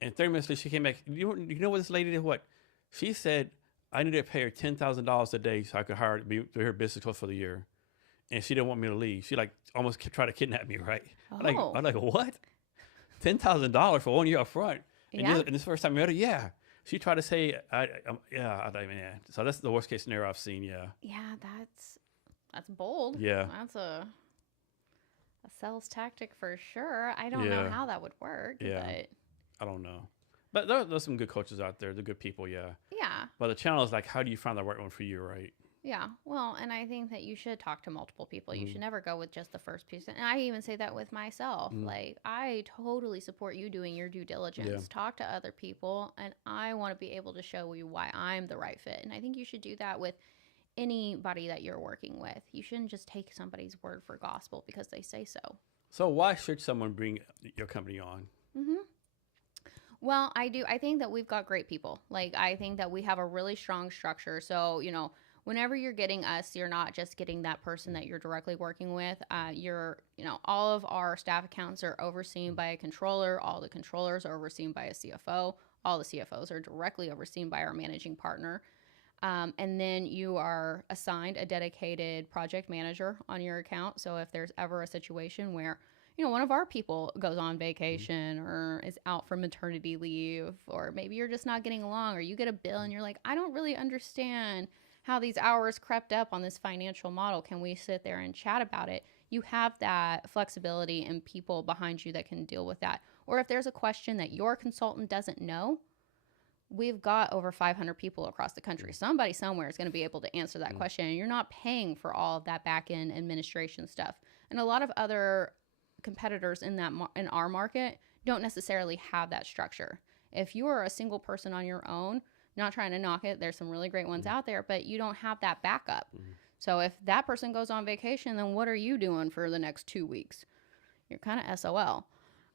And 30 minutes later, she came back. You know what this lady did? What? She said, I needed to pay her $10,000 a day so I could hire to be her business coach for the year. And she didn't want me to leave. She like almost tried to kidnap me, right? Oh. I'm like, what? $10,000 for 1 year up front. And, Yeah. and this first time I met her, yeah. She tried to say, yeah. So that's the worst case scenario I've seen, yeah. Yeah, that's bold. Yeah. That's a sales tactic for sure. I don't know how that would work. Yeah. But I don't know. But there's some good coaches out there. They're good people, yeah. yeah. But the challenge is like, how do you find the right one for you, right? Yeah. Well, and I think that you should talk to multiple people. You should never go with just the first person. And I even say that with myself. Like, I totally support you doing your due diligence. Yeah. Talk to other people, and I want to be able to show you why I'm the right fit. And I think you should do that with anybody that you're working with. You shouldn't just take somebody's word for gospel because they say so. So why should someone bring your company on? Mm-hmm. Well, I do. I think that we've got great people. Like, I think that we have a really strong structure. So, whenever you're getting us, you're not just getting that person that you're directly working with. All of our staff accounts are overseen by a controller. All the controllers are overseen by a CFO. All the CFOs are directly overseen by our managing partner. And then you are assigned a dedicated project manager on your account. So if there's ever a situation where, one of our people goes on vacation or is out for maternity leave, or maybe you're just not getting along, or you get a bill and you're like, I don't really understand how these hours crept up on this financial model. Can we sit there and chat about it? You have that flexibility and people behind you that can deal with that. Or if there's a question that your consultant doesn't know, we've got over 500 people across the country. Somebody somewhere is going to be able to answer that question. And you're not paying for all of that back end administration stuff. And a lot of other competitors in our market don't necessarily have that structure. If you are a single person on your own, not trying to knock it, there's some really great ones out there, but you don't have that backup. So if that person goes on vacation, then what are you doing for the next 2 weeks? You're kind of SOL.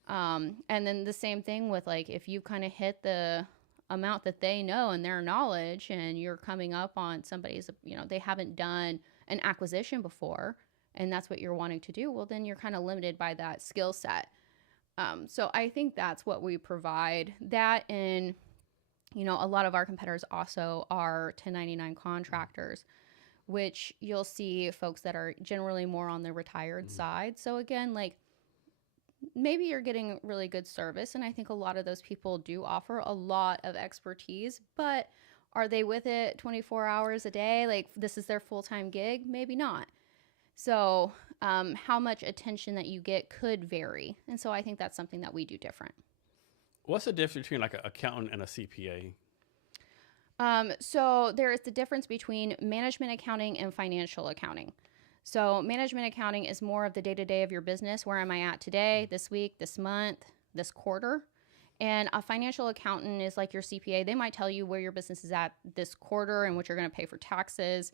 And then the same thing with, like, if you kind of hit the amount that they know and their knowledge, and you're coming up on somebody's, they haven't done an acquisition before, and that's what you're wanting to do, well, then you're kind of limited by that skill set. So I think that's what we provide. That, and a lot of our competitors also are 1099 contractors, which you'll see folks that are generally more on the retired side. So again, like, maybe you're getting really good service, and I think a lot of those people do offer a lot of expertise, but are they with it 24 hours a day? Like, this is their full-time gig? Maybe not. So how much attention that you get could vary. And so I think that's something that we do different. What's the difference between like an accountant and a CPA? So there is the difference between management accounting and financial accounting. So management accounting is more of the day-to-day of your business. Where am I at today, this week, this month, this quarter? And a financial accountant is like your CPA. They might tell you where your business is at this quarter and what you're going to pay for taxes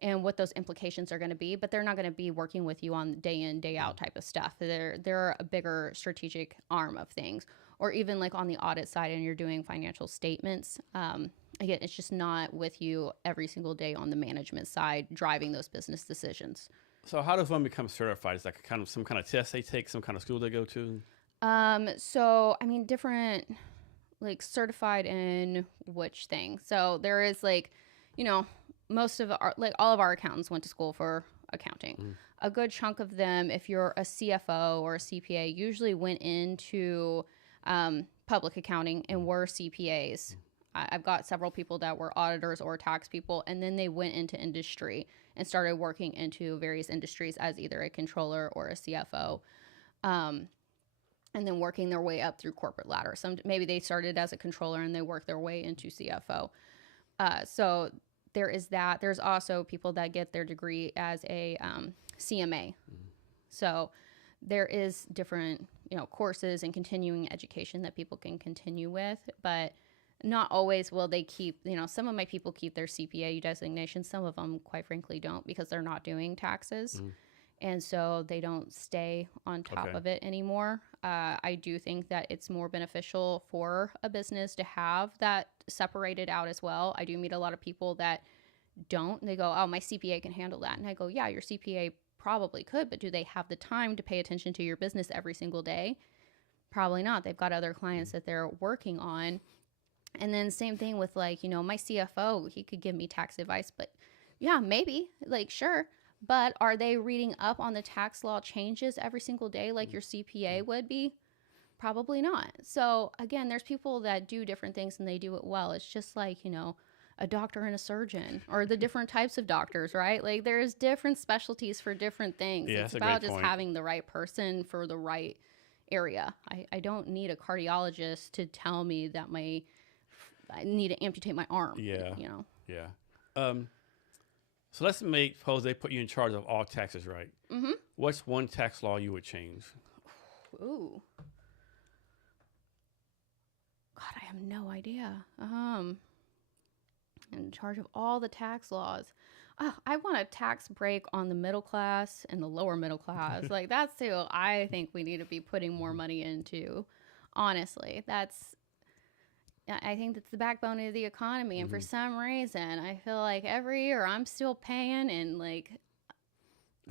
and what those implications are going to be, but they're not going to be working with you on day in, day out type of stuff. They're a bigger strategic arm of things. Or even like on the audit side and you're doing financial statements. Again, it's just not with you every single day on the management side driving those business decisions. So how does one become certified? Is like some kind of test they take, some kind of school they go to? So I mean, different, like, certified in which thing. So there is, like, most of all of our accountants went to school for accounting. A good chunk of them, if you're a CFO or a CPA, usually went into public accounting and were CPAs. I've got several people that were auditors or tax people, and then they went into industry and started working into various industries as either a controller or a CFO, and then working their way up through corporate ladder. Maybe they started as a controller and they worked their way into CFO. So there is that. There's also people that get their degree as a CMA. So there is different, courses and continuing education that people can continue with, but not always will they keep, some of my people keep their CPA designation. Some of them, quite frankly, don't because they're not doing taxes. And so they don't stay on top of it anymore. I do think that it's more beneficial for a business to have that separated out as well. I do meet a lot of people that don't. They go, oh, my CPA can handle that. And I go, yeah, your CPA probably could, but do they have the time to pay attention to your business every single day? Probably not. They've got other clients that they're working on. And then same thing with my CFO, he could give me tax advice, but yeah, maybe, sure. But are they reading up on the tax law changes every single day like your CPA would be? Probably not. So again, there's people that do different things and they do it well. It's just like, a doctor and a surgeon or the different types of doctors, right? Like there's different specialties for different things. Yeah, it's about just having the right person for the right area. I don't need a cardiologist to tell me that I need to amputate my arm. Yeah. Yeah. So let's suppose they put you in charge of all taxes, right? Mm-hmm. What's one tax law you would change? Ooh. God, I have no idea. In charge of all the tax laws. Oh, I want a tax break on the middle class and the lower middle class. That's who I think we need to be putting more money into. Honestly, I think that's the backbone of the economy. And for some reason, I feel like every year I'm still paying and I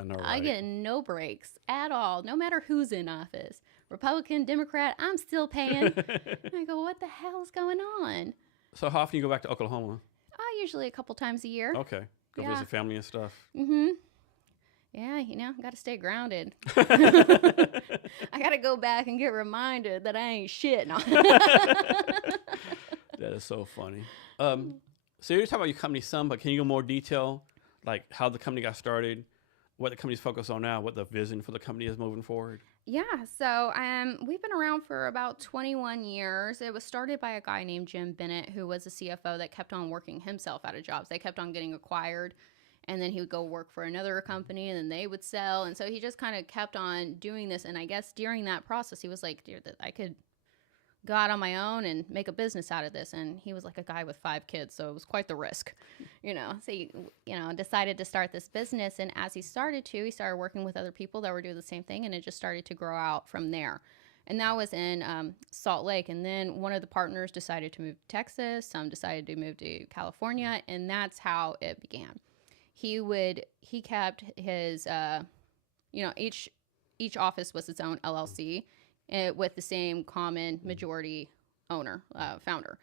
know, right? I get no breaks at all, no matter who's in office. Republican, Democrat, I'm still paying. I go, what the hell is going on? So how often you go back to Oklahoma? Usually a couple times a year. Okay. Go visit family and stuff. Mm-hmm. Yeah, got to stay grounded. I got to go back and get reminded that I ain't shit. No. That is so funny. So you're talking about your company some, but can you go more detail, like how the company got started, what the company's focused on now, what the vision for the company is moving forward? Yeah, so we've been around for about 21 years. It was started by a guy named Jim Bennett, who was a CFO that kept on working himself out of jobs. They kept on getting acquired, and then he would go work for another company, and then they would sell. And so he just kind of kept on doing this. And I guess during that process, he was like, dude, I could go out on my own and make a business out of this. And he was like a guy with 5 kids, so it was quite the risk, So he, decided to start this business. And as he started working with other people that were doing the same thing, and it just started to grow out from there. And that was in Salt Lake. And then one of the partners decided to move to Texas. Some decided to move to California, and that's how it began. He kept his, each office was its own LLC. With the same common majority owner, founder.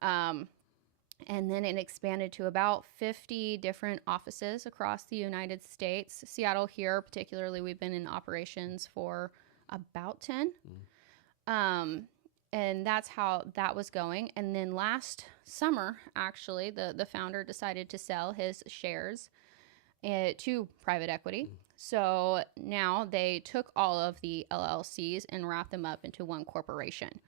And then it expanded to about 50 different offices across the United States. Seattle here, particularly, we've been in operations for about 10. And that's how that was going. And then last summer, actually, the founder decided to sell his shares to private equity. So now they took all of the LLCs and wrapped them up into one corporation.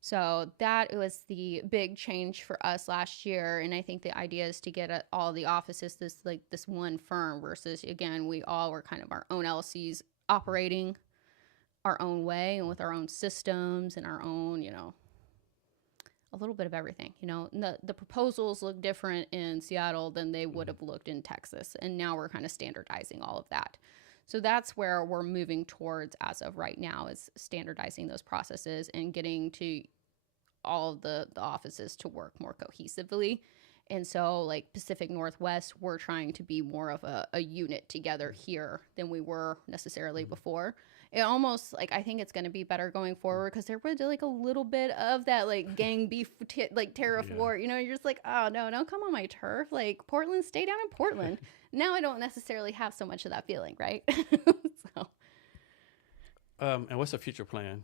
So that was the big change for us last year. And I think the idea is to get all the offices this one firm versus, again, we all were kind of our own LLCs operating our own way and with our own systems and our own, a little bit of everything. The proposals look different in Seattle than they would have looked in Texas. And now we're kind of standardizing all of that. So that's where we're moving towards as of right now, is standardizing those processes and getting to all of the offices to work more cohesively. And so Pacific Northwest, we're trying to be more of a unit together here than we were necessarily before. It almost I think it's going to be better going forward because there was a little bit of that gang beef, tariff war. You're just oh, no, don't come on my turf. Portland, stay down in Portland. Now I don't necessarily have so much of that feeling, right? So. And what's the future plan?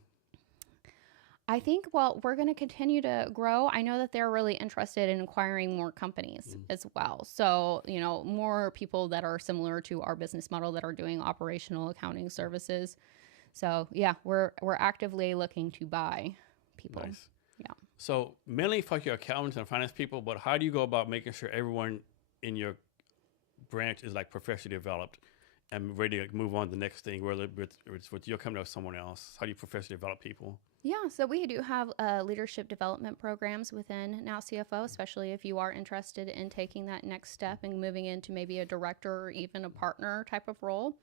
I think, we're going to continue to grow. I know that they're really interested in acquiring more companies as well. So, more people that are similar to our business model that are doing operational accounting services. So, yeah, we're actively looking to buy people. Nice. Yeah. So mainly for your accountants and finance people, but how do you go about making sure everyone in your branch is like professionally developed and ready to move on to the next thing, whether it's with your company or someone else? How do you professionally develop people? Yeah, so we do have leadership development programs within Now CFO, especially if you are interested in taking that next step and moving into maybe a director or even a partner type of role,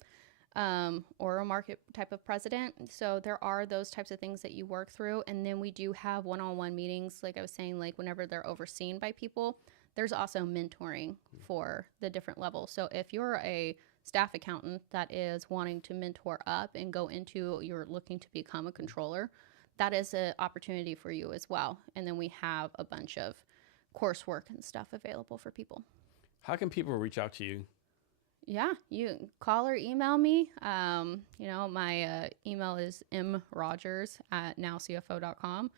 or a market type of president. So there are those types of things that you work through. And then we do have one-on-one meetings, like I was saying, like whenever they're overseen by people. There's also mentoring for the different levels. So if you're a staff accountant that is wanting to mentor up and go into, you're looking to become a controller, that is an opportunity for you as well. And then we have a bunch of coursework and stuff available for people. How can people reach out to you? Yeah, you call or email me. My email is mrogers@nowcfo.com,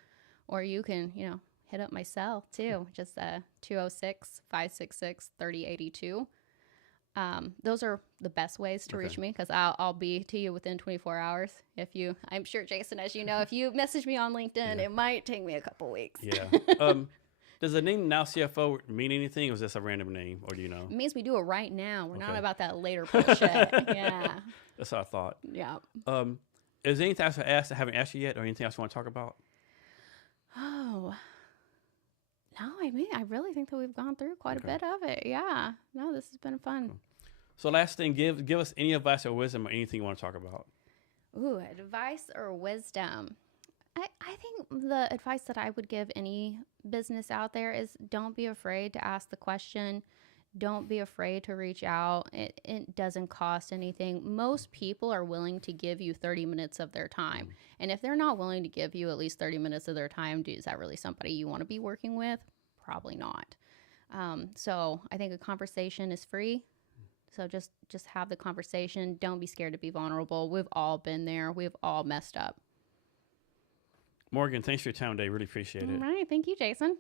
or you can, hit up my cell too, just 206-566-3082. Those are the best ways to reach me, because I'll be to you within 24 hours. I'm sure, Jason, as you know, if you message me on LinkedIn, it might take me a couple weeks. Yeah. Does the name Now CFO mean anything, or is this a random name, or do you know? It means we do it right now. We're not about that later bullshit. Yeah. That's what I thought. Yeah. Is there anything else I haven't asked you yet, or anything else you want to talk about? Oh, no, I really think that we've gone through quite a bit of it. Yeah. No, this has been fun. Cool. So last thing, give us any advice or wisdom or anything you want to talk about. Ooh, advice or wisdom. I think the advice that I would give any business out there is don't be afraid to ask the question. Don't be afraid to reach out. It doesn't cost anything. Most people are willing to give you 30 minutes of their time. And if they're not willing to give you at least 30 minutes of their time, is that really somebody you want to be working with? Probably not. So I think a conversation is free. So just have the conversation. Don't be scared to be vulnerable. We've all been there. We've all messed up. Morgan, thanks for your time today. Really appreciate it. All right. Thank you, Jason.